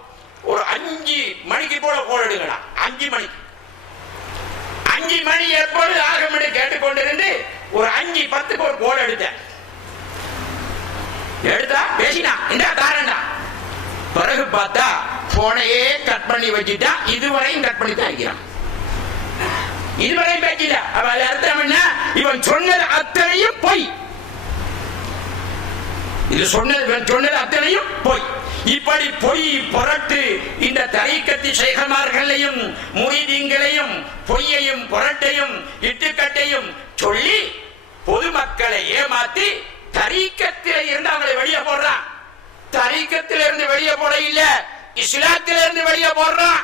ஒரு 5 மணிக்கு போல கோல் எடுக்கலாம். 5 மணிக்கு 5 மணி எப்பொழுது ஆகும் என்று கேட்டுக்கொண்டிருந்து ஒரு 5:10 ஒரு கோல் எடுத்தேன். எடுத்தா பேசினா இந்த காரணா. பிறகு பார்த்தா போனையே கட் பண்ணி வச்சுட்டா. இதுவரையும் கட் பண்ணி தான் வைக்கிறான். இதுவரை பேச்சில அவள் அர்த்தம் என்ன? இவன் சொன்னது அத்தனையும் பொய். இது சொன்னது அத்தனையும் பொய். இப்படி பொய் புரட்டு இந்த தரீக்கத்தி ஷைഖமார்களையும் முரீதீன்களையும் பொய்யையும் புரட்டையும் இட்டுக்கட்டையும் சொல்லி பொதுமக்களை ஏமாத்தி தரீக்கத்தில இருந்து அவங்களை வெளியே போடுறான். தரீக்கத்தில இருந்து வெளியே போட இல்ல, இஸ்லாத்தில இருந்து வெளியே போடுறான்.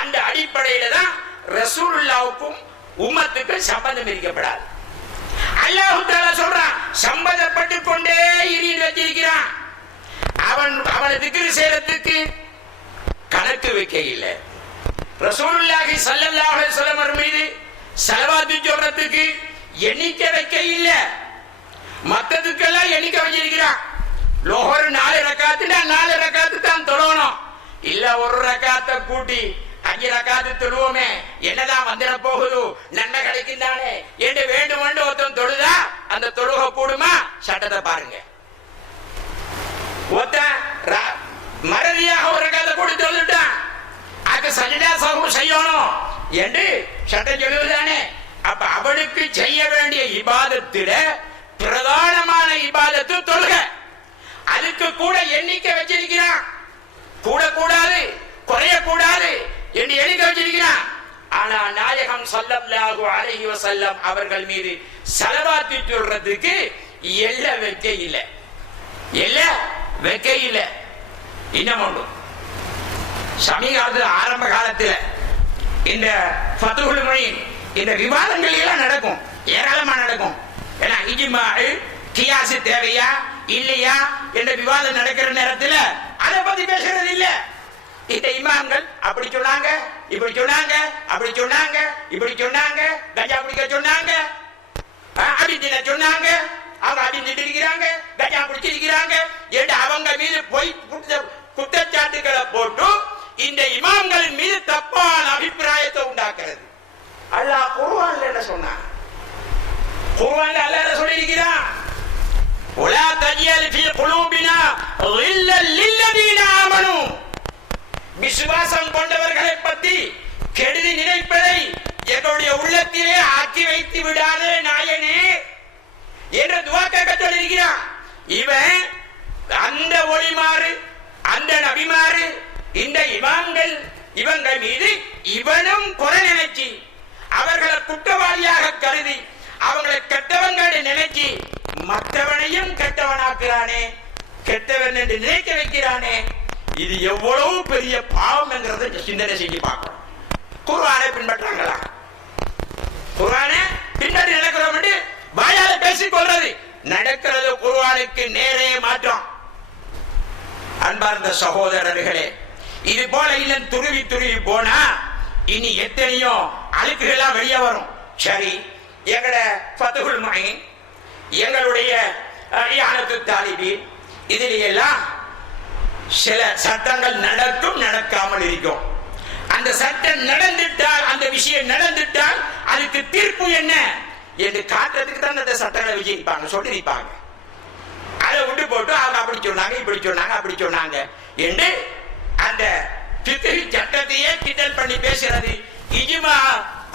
அந்த அடிப்படையில தான் ரசூலுல்லாஹ்வுக்கும் உம்மத்துக்கும் சம்பந்தம் இருக்கப்படாது. அல்லாஹ் தஆலா சொல்றான், சம்பந்தப்பட்டு கொண்டே இருந்து வச்சிருக்கிறான். அவனை திக்ர் செய்யறதுக்கு கணக்கு வைக்க இல்லை. ரசூலுல்லாஹி ஸல்லல்லாஹு அலைஹி வஸல்லம் மீது ஸலவாத்து சொல்றதுக்கு எண்ணிக்கை வைக்க இல்லை. மத்ததுக்கெல்லாம் எண்ணிக்கை வச்சிருக்கிறான். லோஹர் 4 ரக்காத்துனா 4 ரக்காத்து தான் தொழணும். இல்ல ஒரு ரக்காத்தை கூட்டி 5 ரக்காத்து தொழுவோமே, என்னதான் வந்துட போகுது, நன்மை கிடைக்குந்தானே என்று வேண்டும் ஒருத்தன் தொழுதா அந்த தொழுகை கூடுமா? சட்டத்தை பாருங்க. மறதியாக ஒரு கதை கூட தொழுட்டான், அது சஜிதா சஹு செய்யணும் என்று சட்டம் சொல்லுவதானே. அப்ப அவனுக்கு செய்ய வேண்டிய இபாதத்தில பிரதானமான இபாதத்து தொழுக. அதுக்கு கூட எண்ணிக்கை வச்சிருக்கிறான், கூட கூடாது குறைய கூடாது என்று எண்ணிக்கை வச்சிருக்கிறான். ஆனா நாயகம் ஸல்லல்லாஹு அலைஹி வஸல்லம் அவர்கள் மீது ஸலவாத்து சொல்றதுக்கு எல்லை வைக்க இல்லை, எல்லை வைக்க இல்லை. இன்னும் ஒன்று, சமீபத்தில் ஆரம்ப காலத்தில் இந்த ஃபத்ஹுல் முயின் இந்த விவாதங்கள் எல்லாம் நடக்கும், ஏராளமா நடக்கும். ஏன்னா இஜ்மா கியாஸ் தேவையா இல்லையா என்ற விவாதம் நடக்கிற நேரத்தில் அதை பத்தி பேசுறது இல்ல. இந்த இமாம்கள் அப்படி சொன்னாங்க, இப்படி சொன்னாங்க, அப்படி சொன்னாங்க, இப்படி சொன்னாங்க, கஜா பிடிக்க சொன்னாங்க, அப்படி தின சொன்னாங்க, அவங்க அப்படி திட்டிருக்கிறாங்க, கஜா பிடிச்சிருக்கிறாங்க என்று அவங்க மீது போய் குற்றச்சாட்டுகளை போட்டு இந்த இமாம்கள் மீது தப்பான அபிப்பிராயத்தை உண்டாக்குறது. அல்லாஹ் குர்ஆன்ல என்ன சொன்னான்? குர்ஆன்ல அல்லாஹ் என்ன சொல்லியிருக்கிறான்? ولا تجعل في قلوبنا غلا للذين آمنوا. விசுவாசம் கொண்டவர்களை பற்றி கெடுதி நினைப்பதை எங்களுடைய உள்ளத்திலே ஆக்கி வைத்து விடாதே நாயனே என்று துஆ கேட்க சொல்லியிருக்கிறான். இவன் அந்த ஒளிமாறு, அந்த நபிமாறு, இந்த இமாம்கள் இவங்க மீது இவனும் குறை நினைச்சு அவர்களை குற்றவாளியாக கருதி அவங்களை கெட்டவங்களை நினைச்சு மற்றவனையும் கெட்டவனாக்குறானே, கெட்டவன் என்று நினைக்க வைக்கிறானே. இது எவ்வளவு பெரிய பாவம் என்கிறத சிந்தனை செஞ்சு பார்க்கணும். குர்ஆனை பின்பற்றாங்களா? குர்ஆனை பின்னாடி நடக்கிறோம் என்று வாயால பேசிக் கொள்றது, நடக்கிறது குர்ஆனுக்கு நேரே மாற்றம். அன்பார்ந்த சகோதரர்களே, இது போல இல்லம் துருவி துருவி போனா இனி எத்தனையோ அழுக்குகளா வெளியே வரும். சரி, எங்கட ஃபத்ஹுல் முயின், எங்களுடைய இஆனத்து தாலிபீன், இதில் எல்லாம் சில சட்டங்கள் நடக்கும், நடக்காமல் இருக்கும். அந்த சட்டம் நடந்துட்டால், அந்த விஷயம் நடந்துட்டால் அதுக்கு தீர்ப்பு என்ன என்று காட்டுறதுக்கு தான் அந்த சட்டங்களை விஜயிப்பாங்க, சொல்லியிருப்பாங்க. அதை விட்டு போட்டு அவங்க அப்படி சொன்னாங்க, இப்படி சொன்னாங்க, அப்படி சொன்னாங்க என்று அந்த ஃபிக்ஹ் சட்டத்தையே கிண்டல் பண்ணி பேசுறது, இஜ்மா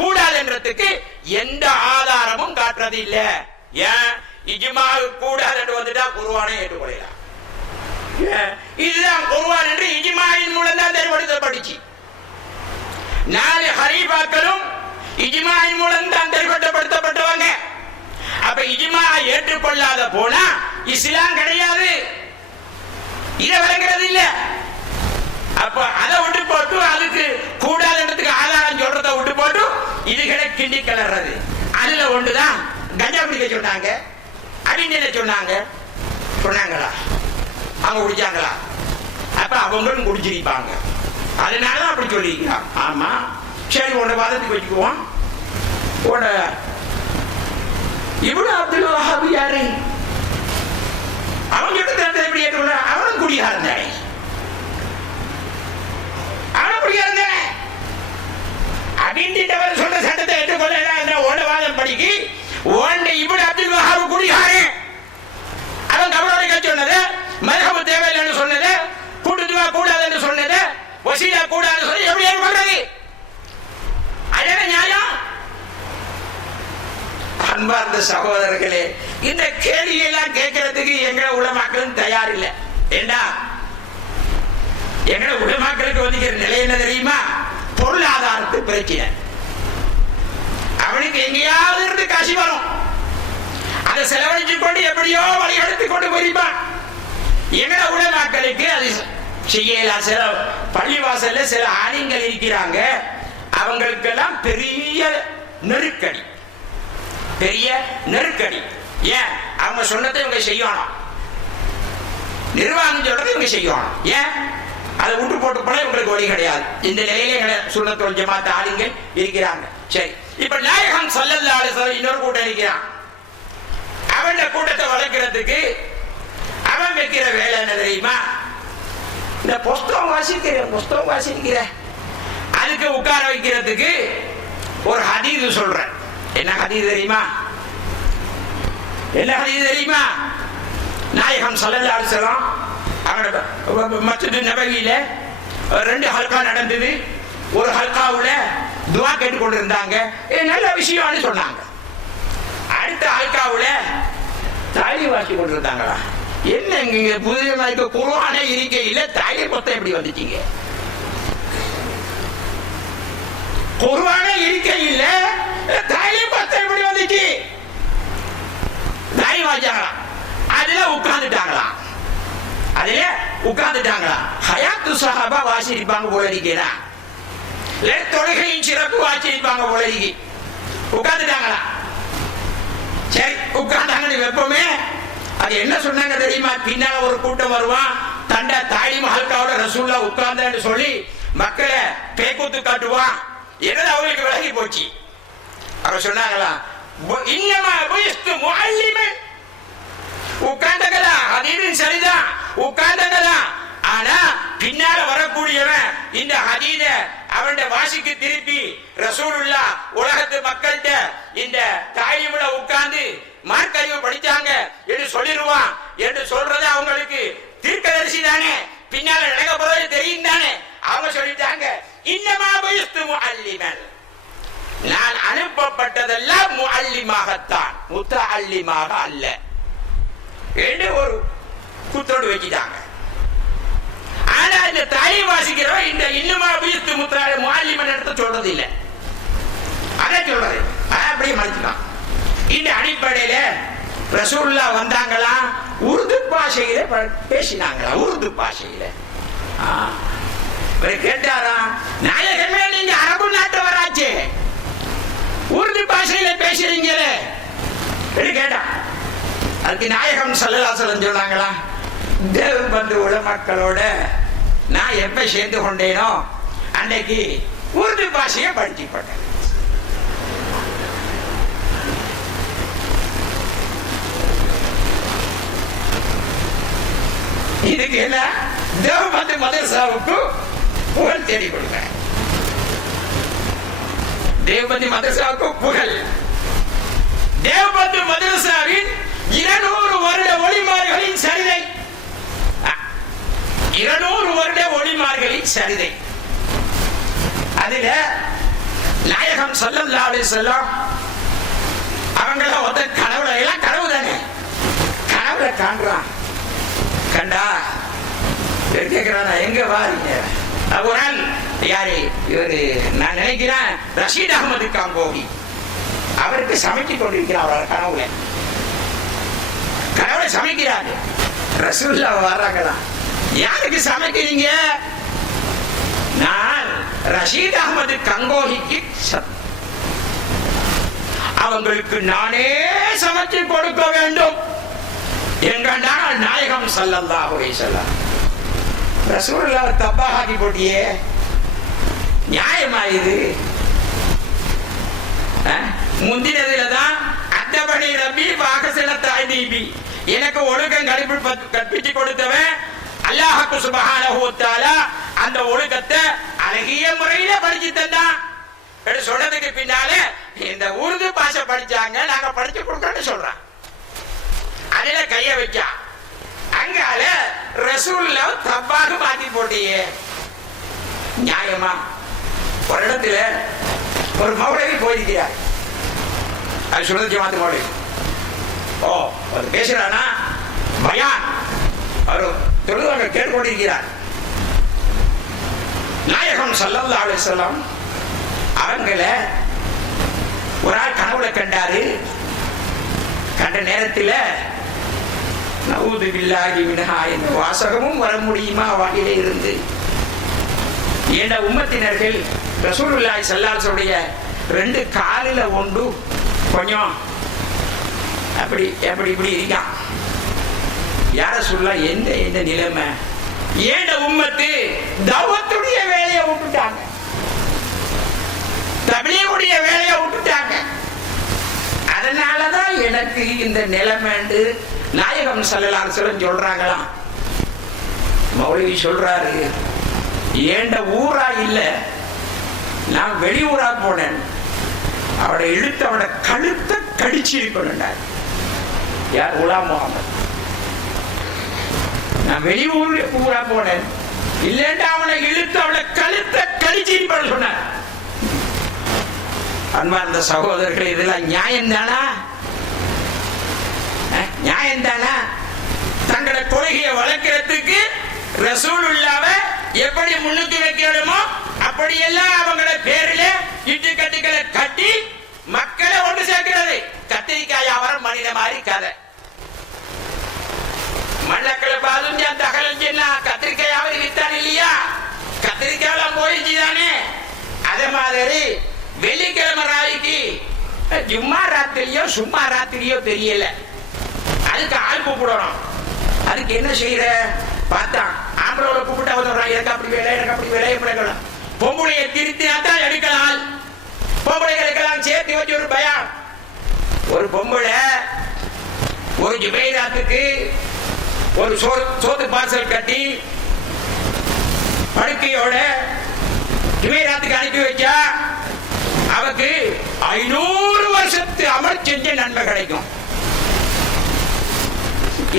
கூடாதுன்றதுக்கு எந்த ஆதாரமும் காட்டுறது இல்ல. ஏன் இஜ்மா கூடாது என்று வந்துட்டா குர்ஆனை ஏற்றுக்கொள்ளலாம். இதுதான் குர்ஆன் என்று இஜ்மாவின் மூலம் தான் தெரிவுபடுத்தப்பட்டுச்சு. 4 ஹலீஃபாக்களும் இஜ்மாவின் மூலம் தான் தெரிவுபடுத்தப்பட்டவங்க. அப்ப இஜ்மா ஏற்றுக்கொள்ளாத போனா இஸ்லாம் கிடையாது, இதை வழங்குறது இல்ல. அப்ப அதை விட்டு போட்டு அதுக்கு கூடாதுன்றதுக்கு ஆதாரம் சொல்றதை விட்டு போட்டு இதுகளை கிண்டி கிளறது. அதுல ஒன்றுதான் கஞ்சா குடிக்க சொன்னாங்க, அப்படின்னு சொன்னாங்க. சொன்னாங்களா? அவங்க குடிச்சாங்களா? அப்ப அவங்களும் குடிச்சிருப்பாங்க, அதனாலதான் அப்படி சொல்லிக்கிறான். ஆமா, சரி, உன்னை வாதத்துக்கு வச்சுக்குவோம். இப்னு அப்துல் வஹாப் யாரு? அவன் கிட்ட எப்படி ஏற்றுள்ள? அவனும் குடிகாரன் தானே, அவனும் குடிகாரன் தானே அப்படின்ட்டு அவர் சொல்ற சட்டத்தை ஏற்றுக்கொள்ள ஓட வாதம் படிக்கு ஓண்ட இப்னு அப்துல் வஹாப் குடிகாரன். அவன் கபரோட சொன்னது, மذهب தேவையில்லைன்னு சொன்னது, கூட்டுதுவா கூடாதுன்னு சொன்னது, வசீலா கூடாதுன்னு சொல்லி எப்படி ஏற்படுறது? அதே நியாயம். அன்பார்ந்த சகோதரர்களே, இந்த கேள்வியெல்லாம் கேட்கறதுக்கு எங்க உலமாக்களும் தயார் இல்லை. ஏண்டா எங்க உலமாக்களுக்கு வந்து நிலை என்ன தெரியுமா? பொருளாதாரத்து பிரச்சனை. அவனுக்கு எங்கேயாவது இருந்து காசு வரும், அதை செலவழிச்சு கொண்டு எப்படியோ வழி எடுத்து கொண்டு போயிருப்பான். எங்க உலமாக்களுக்கு அது செய்யலாம். சில பள்ளிவாசல்ல சில ஆணிகள் இருக்கிறாங்க, அவங்களுக்கெல்லாம் பெரிய நெருக்கடி, பெரிய நெருக்கடி. ஏன்? அவங்க சொன்னதை இவங்க செய்யணும், நிர்வாகம் சொல்றதை இவங்க செய்யணும். ஏன்? அதை விட்டு போட்டு போனா இவங்களுக்கு வழி கிடையாது. இந்த நிலையில சுன்னத்துல் வல் ஜமாத் ஆளுங்கள் இருக்கிறாங்க. சரி, இப்ப நாயகம் ஸல்லல்லாஹு அலைஹி வஸல்லம் இன்னொரு கூட்டம் இருக்கிறான். அவன் கூட்டத்தை வளர்க்கிறதுக்கு அவன் வைக்கிற வேலை என்ன தெரியுமா? இந்த புஸ்தகம் வாசிக்கிற அதுக்கு படுக்க உட்கார வைக்கிறதுக்கு ஒரு ஹதீஸ் சொல்றேன். என்ன ஹதீஸ் தெரியுமா? என்ன ஹதீஸ் தெரியுமா? நாயகம் ஸல்லல்லாஹு அலைஹி வஸல்லம் அவங்க மஸ்ஜித் நபவியில 2 ஹல்கா நடந்தது. ஒரு ஹல்காவுல துஆ கேட்டுக் கொண்டிருந்தாங்க. நல்ல விஷயம்னு சொன்னாங்க. அடுத்த ஹல்காவுல தாலி வாசி கொண்டிருந்தாங்களா? என்ன இங்க புதியமா இருக்க குர்ஆனே இருக்கையில தாலி மொத்தம் எப்படி வந்துட்டீங்க? குர்ஆனே இருக்கையில தாலி மொத்தம் எப்படி வந்துச்சு? தாலி வாசிச்சாங்களா? அதுல உட்கார்ந்துட்டாங்களாம். அதுல உட்கார்ந்துட்டாங்களா? ஹயாத்து சஹாபா வாசிப்பாங்க போல இருக்கா? தொழுகையின் சிறப்பு வாசிப்பாங்க போல இருக்கு. உட்கார்ந்துட்டாங்களா? சரி, உட்கார்ந்தாங்க. வெப்பமே அது என்ன சொன்னாங்க தெரியுமா? பின்னால ஒரு கூட்டம் வருவான், தண்ட தாலி மஹல்காவோட ரசூலுல்லாஹ் உட்கார்ந்தான்னு சொல்லி மக்களை பேக்கூத்து காட்டுவான். என்னது அவங்களுக்கு விலகி போச்சு. அவர் சொன்னாங்களா, இன்னமா புயிஸ்து முஅல்லிமன். உட்கார்ந்தங்களா, அது சரிதான், உட்கார்ந்தங்களா. ஆனா பின்னால வரக்கூடியவன் இந்த ஹதீஸ அவனுடைய வாசிக்கு திருப்பி ரசூலுல்லாஹ் உலகத்து மக்கள்கிட்ட இந்த தாலிமுல உட்கார்ந்து மார்க்கறிவு படிச்சாங்க என்று சொல்லிடுவான் என்று சொல்றது அவங்களுக்கு தீர்க்கதரிசி தானே, பின்னால நடக்க போறது தெரியும் தானே. அவங்க சொல்லிட்டாங்க, இன்னமா புயிஸ்து முஅல்லிமன், நான் அனுப்பப்பட்டதெல்லாம் முஅல்லிமாகத்தான், முத்தஅல்லிமாக அல்ல என்று ஒரு குத்தோடு வச்சுட்டாங்க. ஆனா இந்த தாலி வாசிக்கிறோம் இந்த இன்னுமா புயிஸ்து முஅல்லிமன் எடுத்து சொல்றது இல்லை. அதை சொல்றது அப்படியே மறைச்சுக்கலாம். இந்த அடிப்படையில ரசூலுல்லாஹ் வந்தாங்களா, உருது பாஷையில பேசினாங்களா? உருது பாஷையில கேட்டாரா, நாயகமே நீங்க அரபு நாட்டவராச்சே, உருது பாஷையில பேசுறீங்களே கேட்டா, அதுக்கு நாயகம் ஸல்லல்லாஹு அலைஹி வஸல்லம் சொன்னாங்களா, தேவபந்து உலமாக்களோட நான் எப்ப சேர்ந்து கொண்டேனோ அன்னைக்கு உருது பாஷையை படிச்சு போட்டேன். இதுக்கு என்ன, தேவபந்து மதரசாவுக்கு புகழ் தேடி கொடுங்க. தேவபந்து மதரசாவுக்கு புகழ். தேவபந்து மதரசாவின் 200 வருட ஒளிமார்களின் சரிதை, 200 வருட ஒளிமார்களின் சரிதை. அதுல நாயகம் ஸல்லல்லாஹு அலைஹி வஸல்லம் அவங்கள ஒத்த கனவுல, எல்லாம் கனவு தானே, கனவுல காண்றான். கண்டா கேட்கிறானா, எங்க வாரீங்க? ஒரு நாள் யாரு இவரு, நான் நினைக்கிறேன் ரஷீத் அகமது காங்கோஹி, அவருக்கு சமைத்துக் கொண்டிருக்கிறார். அவர் கனவுல கனவுல சமைக்கிறாரு. ரசூலுல்லாஹ் வர்றாங்களா, யாருக்கு சமைக்கிறீங்க? நான் ரஷீத் அகமது கங்கோஹிக்கு அவங்களுக்கு நானே சமைச்சு கொடுக்க வேண்டும் என்கின்றார் நாயகம் ஸல்லல்லாஹு அலைஹி வஸல்லம். ரசூலுல்லாஹ் தப்பாகி போட்டியே, நியாயமா இது? முந்தினதுலதான் அத்தபணி ரப்பி வாகசன தாய்தீபி, எனக்கு ஒழுக்கம் கற்பிச்சு கொடுத்தவன் அல்லாஹ் சுப்ஹானஹு வ தஆலா அந்த ஒழுக்கத்தை அழகிய முறையில படிச்சு தந்தான் சொன்னதுக்கு பின்னாலே இந்த உருது பாஷை படிச்சாங்க, நாங்க படிச்சு கொடுக்கணும்னு சொல்றான். அதுல கைய வச்சா அங்கால ரசூலுல்லாஹ் தப்பாக மாத்தி போட்டியே, நியாயமா? ஒரு இடத்துல ஒரு மௌலவி போயிருக்கிறார், அது சுன்னத் ஜமாத் மௌலவி. அவர் பேசுறானா பயான், அவர் தொழுவாங்க கேட்டுக்கொண்டிருக்கிறார். நாயகம் ஸல்லல்லாஹு அலைஹி வஸல்லம் அவங்கள ஒரு ஆள் கனவுல கண்டாரு. கண்ட நேரத்தில் நஊது பில்லாஹி மின்ஹா என்ற வாசகமும் வர முடியுமா வாயிலே இருந்து? என்ற உம்மத்தினர்கள் ரசூலுல்லாஹி ஸல்லல்லாஹு அலைஹி வஸல்லம் 2 காலில் ஒன்று கொஞ்சம் அப்படி அப்படி இப்படி இருக்கான். யார சொல்ல எந்த எந்த நிலைமை? ஏண்ட உம்மத்து தவத்துடைய வேலையை விட்டுட்டாங்க, தபிலீகுடைய வேலையை விட்டுட்டாங்க. அதனாலதான் எனக்கு இந்த நிலைமை நாயகம் ஸல்லல்லாஹு அலைஹி வஸல்லம் சொல்றாங்களாம். மௌலவி சொல்றாரு, ஏண்ட ஊரா இல்ல நான் வெளியூரா போனேன், அவரை இழுத்து அவட கழுத்தை கடிச்சு இருக்கணும். யார்? குலாம் முகமது. நான் வெளியூரா போனேன், இல்லைன்னா அவனை இழுத்து அவளை கழுத்தை கடிச்சு சொன்னார். அன்பார்ந்த சகோதரர்கள், இதெல்லாம் நியாயம் தானா? நியாயம் தானா? தங்களை கொள்கையை வளர்க்கிறதுக்கு ரசூலுல்லாஹ்வை எப்படி முன்னுக்கு வைக்கணுமோ அப்படியெல்லாம் அவங்கள பேரில இட்டுக்கட்டுகளை கட்டி மக்களை ஒன்று சேர்க்கிறது. கத்திரிக்காய் வியாபாரம் மனித மாதிரி கதை. மண்ணக்களை பாதும் அந்த அகலஞ்சின்னா கத்திரிக்காய் வியாபாரம் வித்தான் இல்லையா? கத்திரிக்காயெல்லாம் போயிடுச்சு தானே. அதே மாதிரி வெள்ளிக்கிழமை நாளைக்கு ஜும்மா ராத்திரியோ சும்மா ராத்திரியோ தெரியல, அதுக்கு ஆள் கூப்பிடணும். அதுக்கு என்ன செய்யற பார்த்தா ஆம்பளை கூப்பிட்டா வந்துடுறான். எனக்கு அப்படி வேலை, எனக்கு அப்படி வேலை. எப்படி பொம்பளையை திருத்தினாத்தான் எடுக்கலாம், பொம்பளைகளுக்கெல்லாம் சேர்த்து வச்சு ஒரு பயம். ஒரு பொம்பளை ஒரு ஜுபைராத்துக்கு ஒரு சோத்து பார்சல் கட்டி படுக்கையோட ஜுபைராத்துக்கு அனுப்பி வச்சா அவருக்கு 500 வருஷத்து அமல் செஞ்ச நன்மை கிடைக்கும்.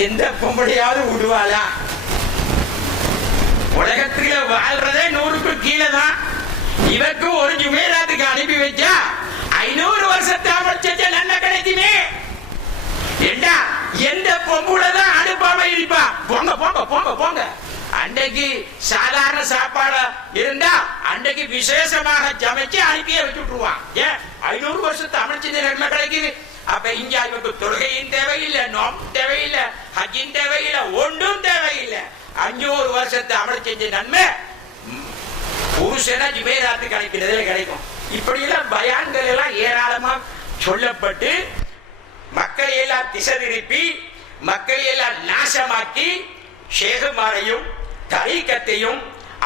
எந்த பொம்பளையாவது விடுவாளா? உலகத்துல வாழ்றதே 100க்கு கீழே தான். இவருக்கு ஒரு ஜுமேராத்துக்கு அனுப்பி வச்சா 500 வருஷத்து அமல் செஞ்ச நன்மை கிடைக்குமே. ஏண்டா எந்த பொம்பளைதான் அனுப்பாம இருப்பா? போங்க போங்க போங்க போங்க. அன்றைக்கு சாதாரண சாப்பாடு இருந்தா அன்றைக்கு விசேஷமாக சமைச்சு அனுப்பியே வச்சுட்டுருவான். ஏன் 500 வருஷத்து அமல் செஞ்ச நன்மை கிடைக்குது. அப்ப இங்க இவருக்கு தொழுகையும் தேவையில்லை, நோம்பும் தேவையில்லை, ஹஜ்ஜும் தேவையில்லை, ஒன்றும் தேவையில்லை. 500 வருஷத்து அமல் செஞ்ச நன்மை புருஷனா ஜுபைராத்துக்கு அனுப்பினதுல கிடைக்கும். இப்படி எல்லாம் பயான்கள் எல்லாம் ஏராளமா சொல்லப்பட்டு மக்களை எல்லாம் திசை திருப்பி மக்களை எல்லாம் நாசமாக்கி ஷேகுமாரையும் தரீக்கத்தையும்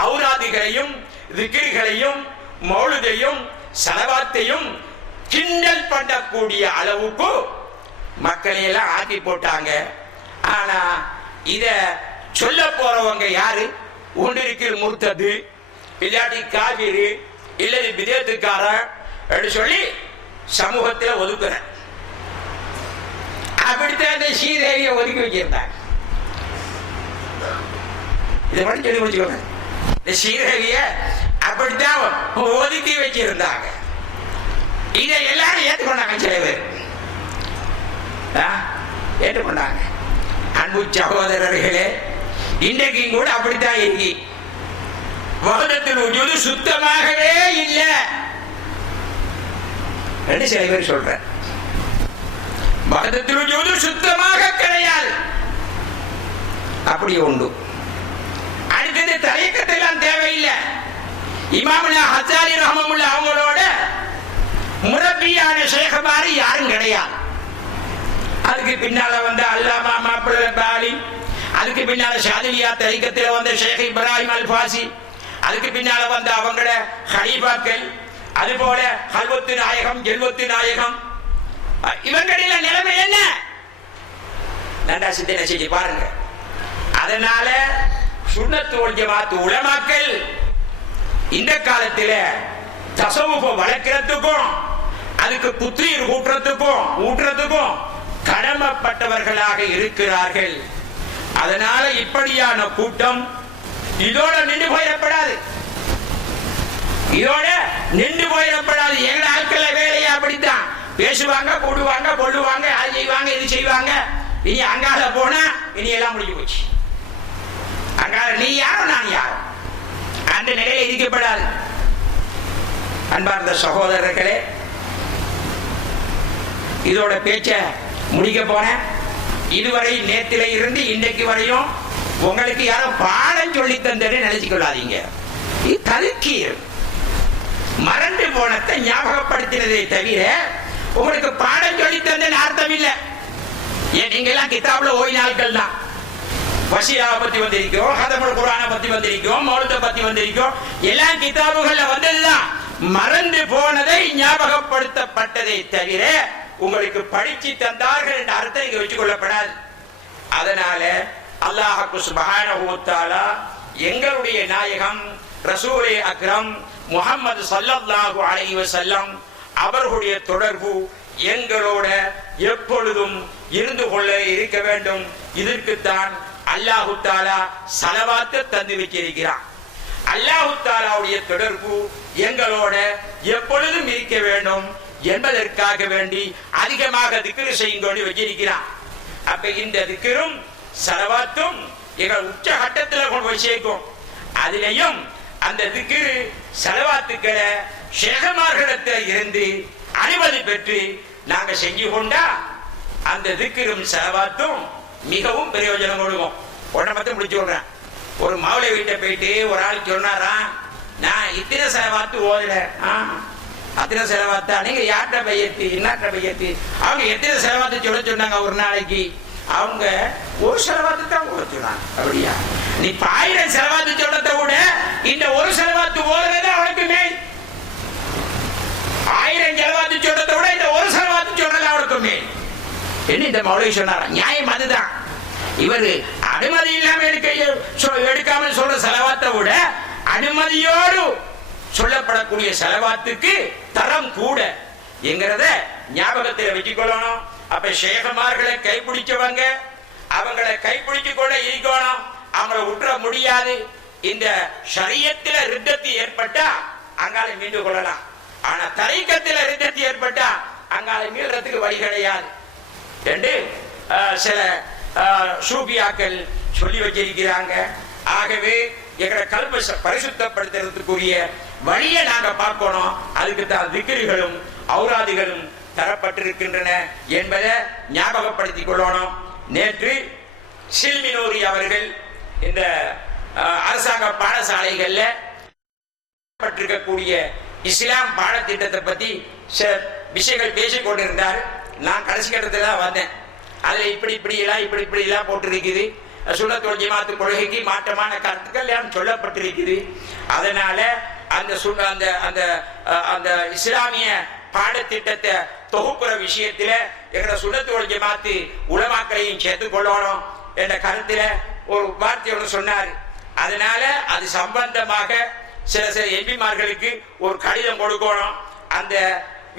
ஔராதுகளையும் திக்ர்களையும் மௌலுதையும் சலவாத்தையும் கிண்டல் பண்ணக்கூடிய அளவுக்கு மக்களை எல்லாம் ஆக்கி போட்டாங்க. ஆனா இத சொல்ல போறவங்க யாரு? ஒன்றிருக்கில் முர்த்தது, இல்லாட்டி காவிரி, இல்லது விதேத்துக்காரன் சொல்லி சமூகத்தில் ஒதுக்குற. அப்படித்தான் இந்த ஸ்ரீதேவியை ஒதுக்கி வச்சிருந்தாங்க. இதை மட்டும் சொல்லி முடிச்சுக்கோங்க. இந்த ஸ்ரீதேவிய அப்படித்தான் ஒதுக்கி வச்சிருந்தாங்க. இதை எல்லாரும் ஏற்றுக்கொண்டாங்க. சில பேர் ஏற்றுக்கொண்டாங்க. அன்பு சகோதரர்களே, இன்றைக்கும் கூட அப்படித்தான் இருக்கு. வஹதத்துல் வஜூத் சுத்தமாகவே இல்லை என்று சில பேர் சொல்ற. வஹதத்துல் வஜூத் சுத்தமாக கிடையாது. அப்படி உண்டு. அடுத்தது தரீக்கத்தெல்லாம் தேவையில்லை. இமாமுனா ஹஜ்ஜாலி ரஹ்மத்துல்லாஹி அவங்களோட முரப்பியான ஷேகுமாரி யாரும் கிடையாது. அதுக்கு பின்னால வந்த அல்லாமா மாப்பிள்ளை பாலி, அதுக்கு பின்னால ஷாதிலியா தரீக்கத்தில் வந்த ஷேக் இப்ராஹிம் அல் ஃபாசி, அதுக்கு பின்னால வந்த அவங்கள ஹலீஃபாக்கள், அது போல ஹல்வத்து நாயகம், ஜெல்வத்து நாயகம், இவங்களில நிலைமை என்ன? நன்றா சிந்தனை செஞ்சு பாருங்க. அதனால சுன்னத்து வல் ஜமாத் உலமாக்கள் இந்த காலத்துல தஸவுஃபை வளர்க்கிறதுக்கும் அதுக்கு புத்துயிர் ஊட்டுறதுக்கும் கடமைப்பட்டவர்களாக இருக்கிறார்கள். அதனால இப்படியான கூட்டம் இதோட நின்று போயிடப்படாது. எங்க ஆட்கள வேலையை அப்படித்தான் பேசுவாங்க, கூடுவாங்க, கொள்ளுவாங்க, அது செய்வாங்க, இது செய்வாங்க. இனி அங்கால போனா இனி எல்லாம் முடிஞ்சு போச்சு. அங்கால நீ யாரும் நான் யாரும் அந்த நிலையில இருக்கப்படாது. அன்பார்ந்த சகோதரர்களே, இதோட பேச்ச முடிக்க போன இதுவரை நேத்தில இருந்து இன்றைக்கு வரையும் உங்களுக்கு யாரும் பாடம் சொல்லி தந்தேன்னு நினைச்சு கொள்ளாதீங்க. இது தல்கீர், மறந்து போனதை ஞாபகப்படுத்தினதை தவிர உங்களுக்கு பாடம் சொல்லி தந்தேன்னு அர்த்தம் இல்லை. ஏன் நீங்க எல்லாம் கிதாபுல ஓய் நாட்கள் தான். வசியாவை பத்தி வந்திருக்கோம், ஹதமுல் குர்ஆனை பத்தி வந்திருக்கோம், மௌலூதை பத்தி வந்திருக்கோம். எல்லாம் கிதாபுகள்ல வந்ததுதான். மறந்து போனதை ஞாபகப்படுத்தப்பட்டதை தவிர உங்களுக்கு படிச்சு தந்தார்கள் என்ற அர்த்தம் இங்க வச்சுக் கொள்ளப்படாது. அதனால அல்லாஹ் சுப்ஹானஹு வ தஆலா எங்களுடைய நாயகம் ரசூலே அக்ரம் முஹம்மது ஸல்லல்லாஹு அலைஹி வஸல்லம் அவர்களுடைய தொடர்பு எங்களோட எப்பொழுதும் இருந்து கொள்ள இருக்க வேண்டும். இதற்குத்தான் அல்லாஹு தஆலா ஸலவாத்தை தந்து வச்சிருக்கிறான். அல்லாஹு தஆலாவுடைய தொடர்பு எங்களோட எப்பொழுதும் இருக்க வேண்டும் என்பதற்காக வேண்டி அதிகமாக திக்ர் செய்யுங்கன்னு வச்சிருக்கிறான். அப்ப இந்த திக்ரும் ஸலவாத்தும் எங்கள் உச்சகட்டத்தில் கொண்டு போய் சேர்க்கும். அதிலையும் அந்த திக்ர் ஸலவாத்துக்களை ஷேகமார்களிடத்தில் இருந்து அனுமதி பெற்று நாங்க செஞ்சு கொண்டா அந்த திக்ரும் ஸலவாத்தும் மிகவும் பிரயோஜனம் கொடுக்கும். உடனே மட்டும் முடிச்சு விடுறேன். ஒரு மௌலை வீட்டை போயிட்டு ஒரு ஆள் சொன்னாராம், நான் இத்தனை ஸலவாத்து ஓதல. அத்தனை ஸலவாத்தா? நீங்க யார்கிட்ட பையத்து இன்னாட்ட பையத்து? அவங்க எத்தனை ஸலவாத்து சொல்ல சொன்னாங்க ஒரு நாளைக்கு? அவங்க ஒரு ஸலவாத்து தான் ஓத சொன்னாங்க. அப்படியா? நீ 1000 ஸலவாத்து சொல்றதை விட இந்த ஒரு ஸலவாத்து ஓதுறது அவனுக்கு மேல். 1000 ஸலவாத்து சொல்றதை விட இந்த ஒரு ஸலவாத்து சொல்றது அவனுக்கு மேல். என்ன இந்த மௌலை சொன்னாரா? நியாயம் அதுதான். இவர் அனுமதி இல்லாம எடுக்காமல் சொல்ற ஸலவாத்தை விட அனுமதியோடு சொல்லப்படக்கூடிய ஸலவாத்துக்கு தரம் கூட என்கிறத ஞாபகத்தில் வச்சுக்கொள்ளணும். அப்ப ஷேகமார்களை கைப்பிடிச்சவங்க அவங்களை கைப்பிடிச்சு கூட இருக்கணும். அவங்களை விட்டுற முடியாது. இந்த ஷரியத்துல ரித்தத்து ஏற்பட்டா அங்கால மீண்டு கொள்ளலாம். ஆனா தரீக்கத்துல ரித்தத்து ஏற்பட்டா அங்கால மீள்றதுக்கு வழி கிடையாது என்று சில சூபியாக்கள் சொல்லி வச்சிருக்கிறாங்க. ஆகவே எங்களை கல்வை பரிசுத்தப்படுத்துறதுக்குரிய வழியை நாங்க பார்க்கணும். அதுக்கு தான் திக்ருகளும் ஔராதுகளும் தரப்பட்டிருக்கின்றன என்பதை ஞாபகப்படுத்திக் கொள்ளணும். நேற்று சில்மினூரி அவர்கள் இந்த அரசாங்க பாடசாலைகள்ல பட்டிருக்கக்கூடிய இஸ்லாம் பாடத்திட்டத்தை பத்தி விஷயங்கள் பேசிக் கொண்டிருந்தார். நான் கடைசி கட்டத்தில் தான் வந்தேன். அதுல இப்படி எல்லாம் போட்டிருக்குது. சுன்னத் வல் ஜமாஅத் கொள்கைக்கு மாற்றமான கருத்துக்கள் எல்லாம் சொல்லப்பட்டிருக்குது. அதனால அந்த இஸ்லாமிய பாடத்திட்டத்தை தொகுப்புற விஷயத்துல எங்களை சுன்னத் வல் ஜமாஅத் உலமாக்களையும் சேர்த்து கொள்ளணும் என்ற கருத்துல ஒரு வார்த்தையோடு சொன்னார். அதனால அது சம்பந்தமாக சில எம்பிமார்களுக்கு ஒரு கடிதம் கொடுக்கணும். அந்த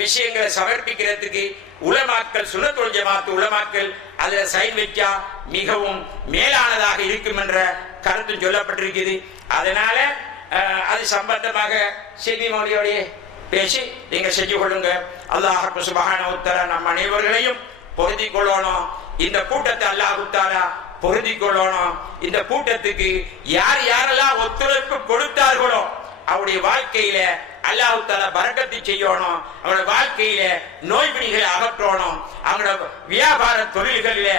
விஷயங்களை சமர்ப்பிக்கிறதுக்கு உலமாக்கள் சுன்னத் வல் ஜமாஅத் உலமாக்கள் அதுல சைன் வைக்கா மிகவும் மேலானதாக இருக்கும் என்ற கருத்து சொல்லப்பட்டிருக்குது. அதனால அது சம்பந்தமாக செல்வி மொழியோட பேசி நீங்க செஞ்சு கொள்ளுங்க. அல்லாஹ் சுப்ஹானஹு வ தஆலா நம் அனைவர்களையும் பொருந்திக் கொள்ளணும். இந்த கூட்டத்தை அல்லாஹ் தஆலா பொருந்திக் கொள்ளணும். இந்த கூட்டத்துக்கு யார் யாரெல்லாம் ஒத்துழைப்பு கொடுத்தார்களோ அவருடைய வாழ்க்கையில அல்லாஹ் தஆலா பரக்கத்தை செய்யணும். அவங்களோட வாழ்க்கையில நோய் பிணிகளை அகற்றணும். அவங்களோட வியாபார தொழில்களில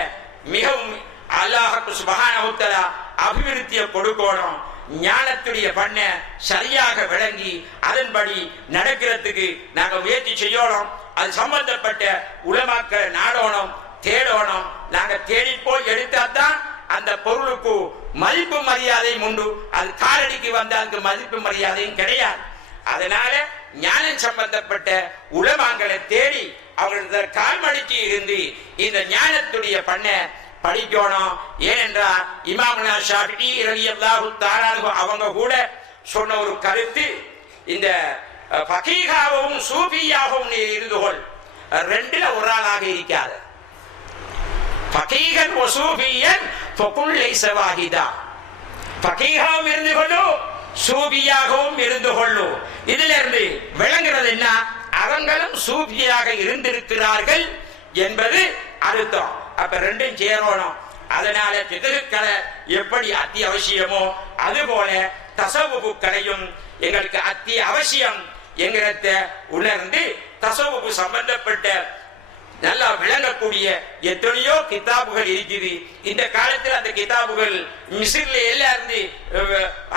மிகவும் அல்லாஹ் சுப்ஹானஹு வ தஆலா அபிவிருத்தியை கொடுக்கணும். ஞானத்துடைய பண்ண சரியாக விளங்கி அதன்படி நடக்கிறதுக்கு நாங்க முயற்சி செய்யணும். அது சம்பந்தப்பட்ட உலமாக்களை நாடணும், தேடணும். நாங்க தேடி போய் எடுத்தாதான் அந்த பொருளுக்கு மதிப்பு மரியாதையும் உண்டு. அது காலடிக்கு வந்த அதுக்கு மதிப்பு மரியாதையும் கிடையாது. அதனால ஞானம் சம்பந்தப்பட்ட உலமாங்களை தேடி அவங்கள கால்மடிக்கு இருந்து இந்த ஞானத்துடைய பண்ண படிக்கணும். ஏனென்றால் இமாமுனா ஷாஃபிஈ ரலியல்லாஹு தஆலா அவங்க கூட சொன்ன ஒரு கருத்து, இந்த ஃபகீஹாவும் சூஃபியாவும் நீ இருந்து கொள், ரெண்டுல ஒரு ஆளாக இருக்காது. ஃபகீஹன் வ சூஃபியன் ஃபகுல் லைஸ வாஹிதா. ஃபகீஹாவும் இருந்து கொள்ளு, சூஃபியாகவும் இருந்து கொள்ளு. இதுல இருந்து விளங்குறது என்ன? அவங்களும் சூஃபியாக இருந்திருக்கிறார்கள் என்பது அர்த்தம். அப்ப ரெண்டும் சேரணும். அதனால ஃபிக்ஹ்களை எப்படி அத்தியாவசியமோ அதுபோல தஸவ்வுஃப் கலையும் எங்களுக்கு அத்தியாவசியம் என்கிறத உணர்ந்து தஸவ்வுஃப் சம்பந்தப்பட்ட நல்லா விளங்கக்கூடிய எத்தனையோ கிதாபுகள் இருக்குது. இந்த காலத்தில் அந்த கிதாபுகள் மிஸ்ரில் எல்லாம் இருந்து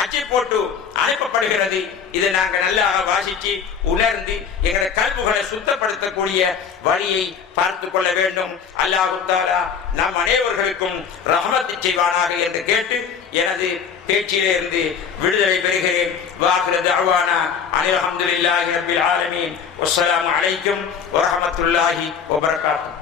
அச்சு போட்டு அனுப்பப்படுகிறது. இதை நாங்க நல்லா வாசிச்சு உணர்ந்து எங்களை கல்புகளை சுத்தப்படுத்தக்கூடிய வழியை பார்த்து கொள்ள வேண்டும். அல்லாஹ் தஆலா நம் அனைவர்களுக்கும் ரஹ்மத் செய்வானாக என்று கேட்டு எனது பேச்சிலே இருந்து விடுதலை பெறுகிறேன். வாஹிரு தஅவானா அல்ஹம்துலில்லாஹி ரப்பில் ஆலமீன். வஸ்ஸலாமு அலைக்கும் வரஹ்மத்துல்லாஹி வபரகாத்துஹு.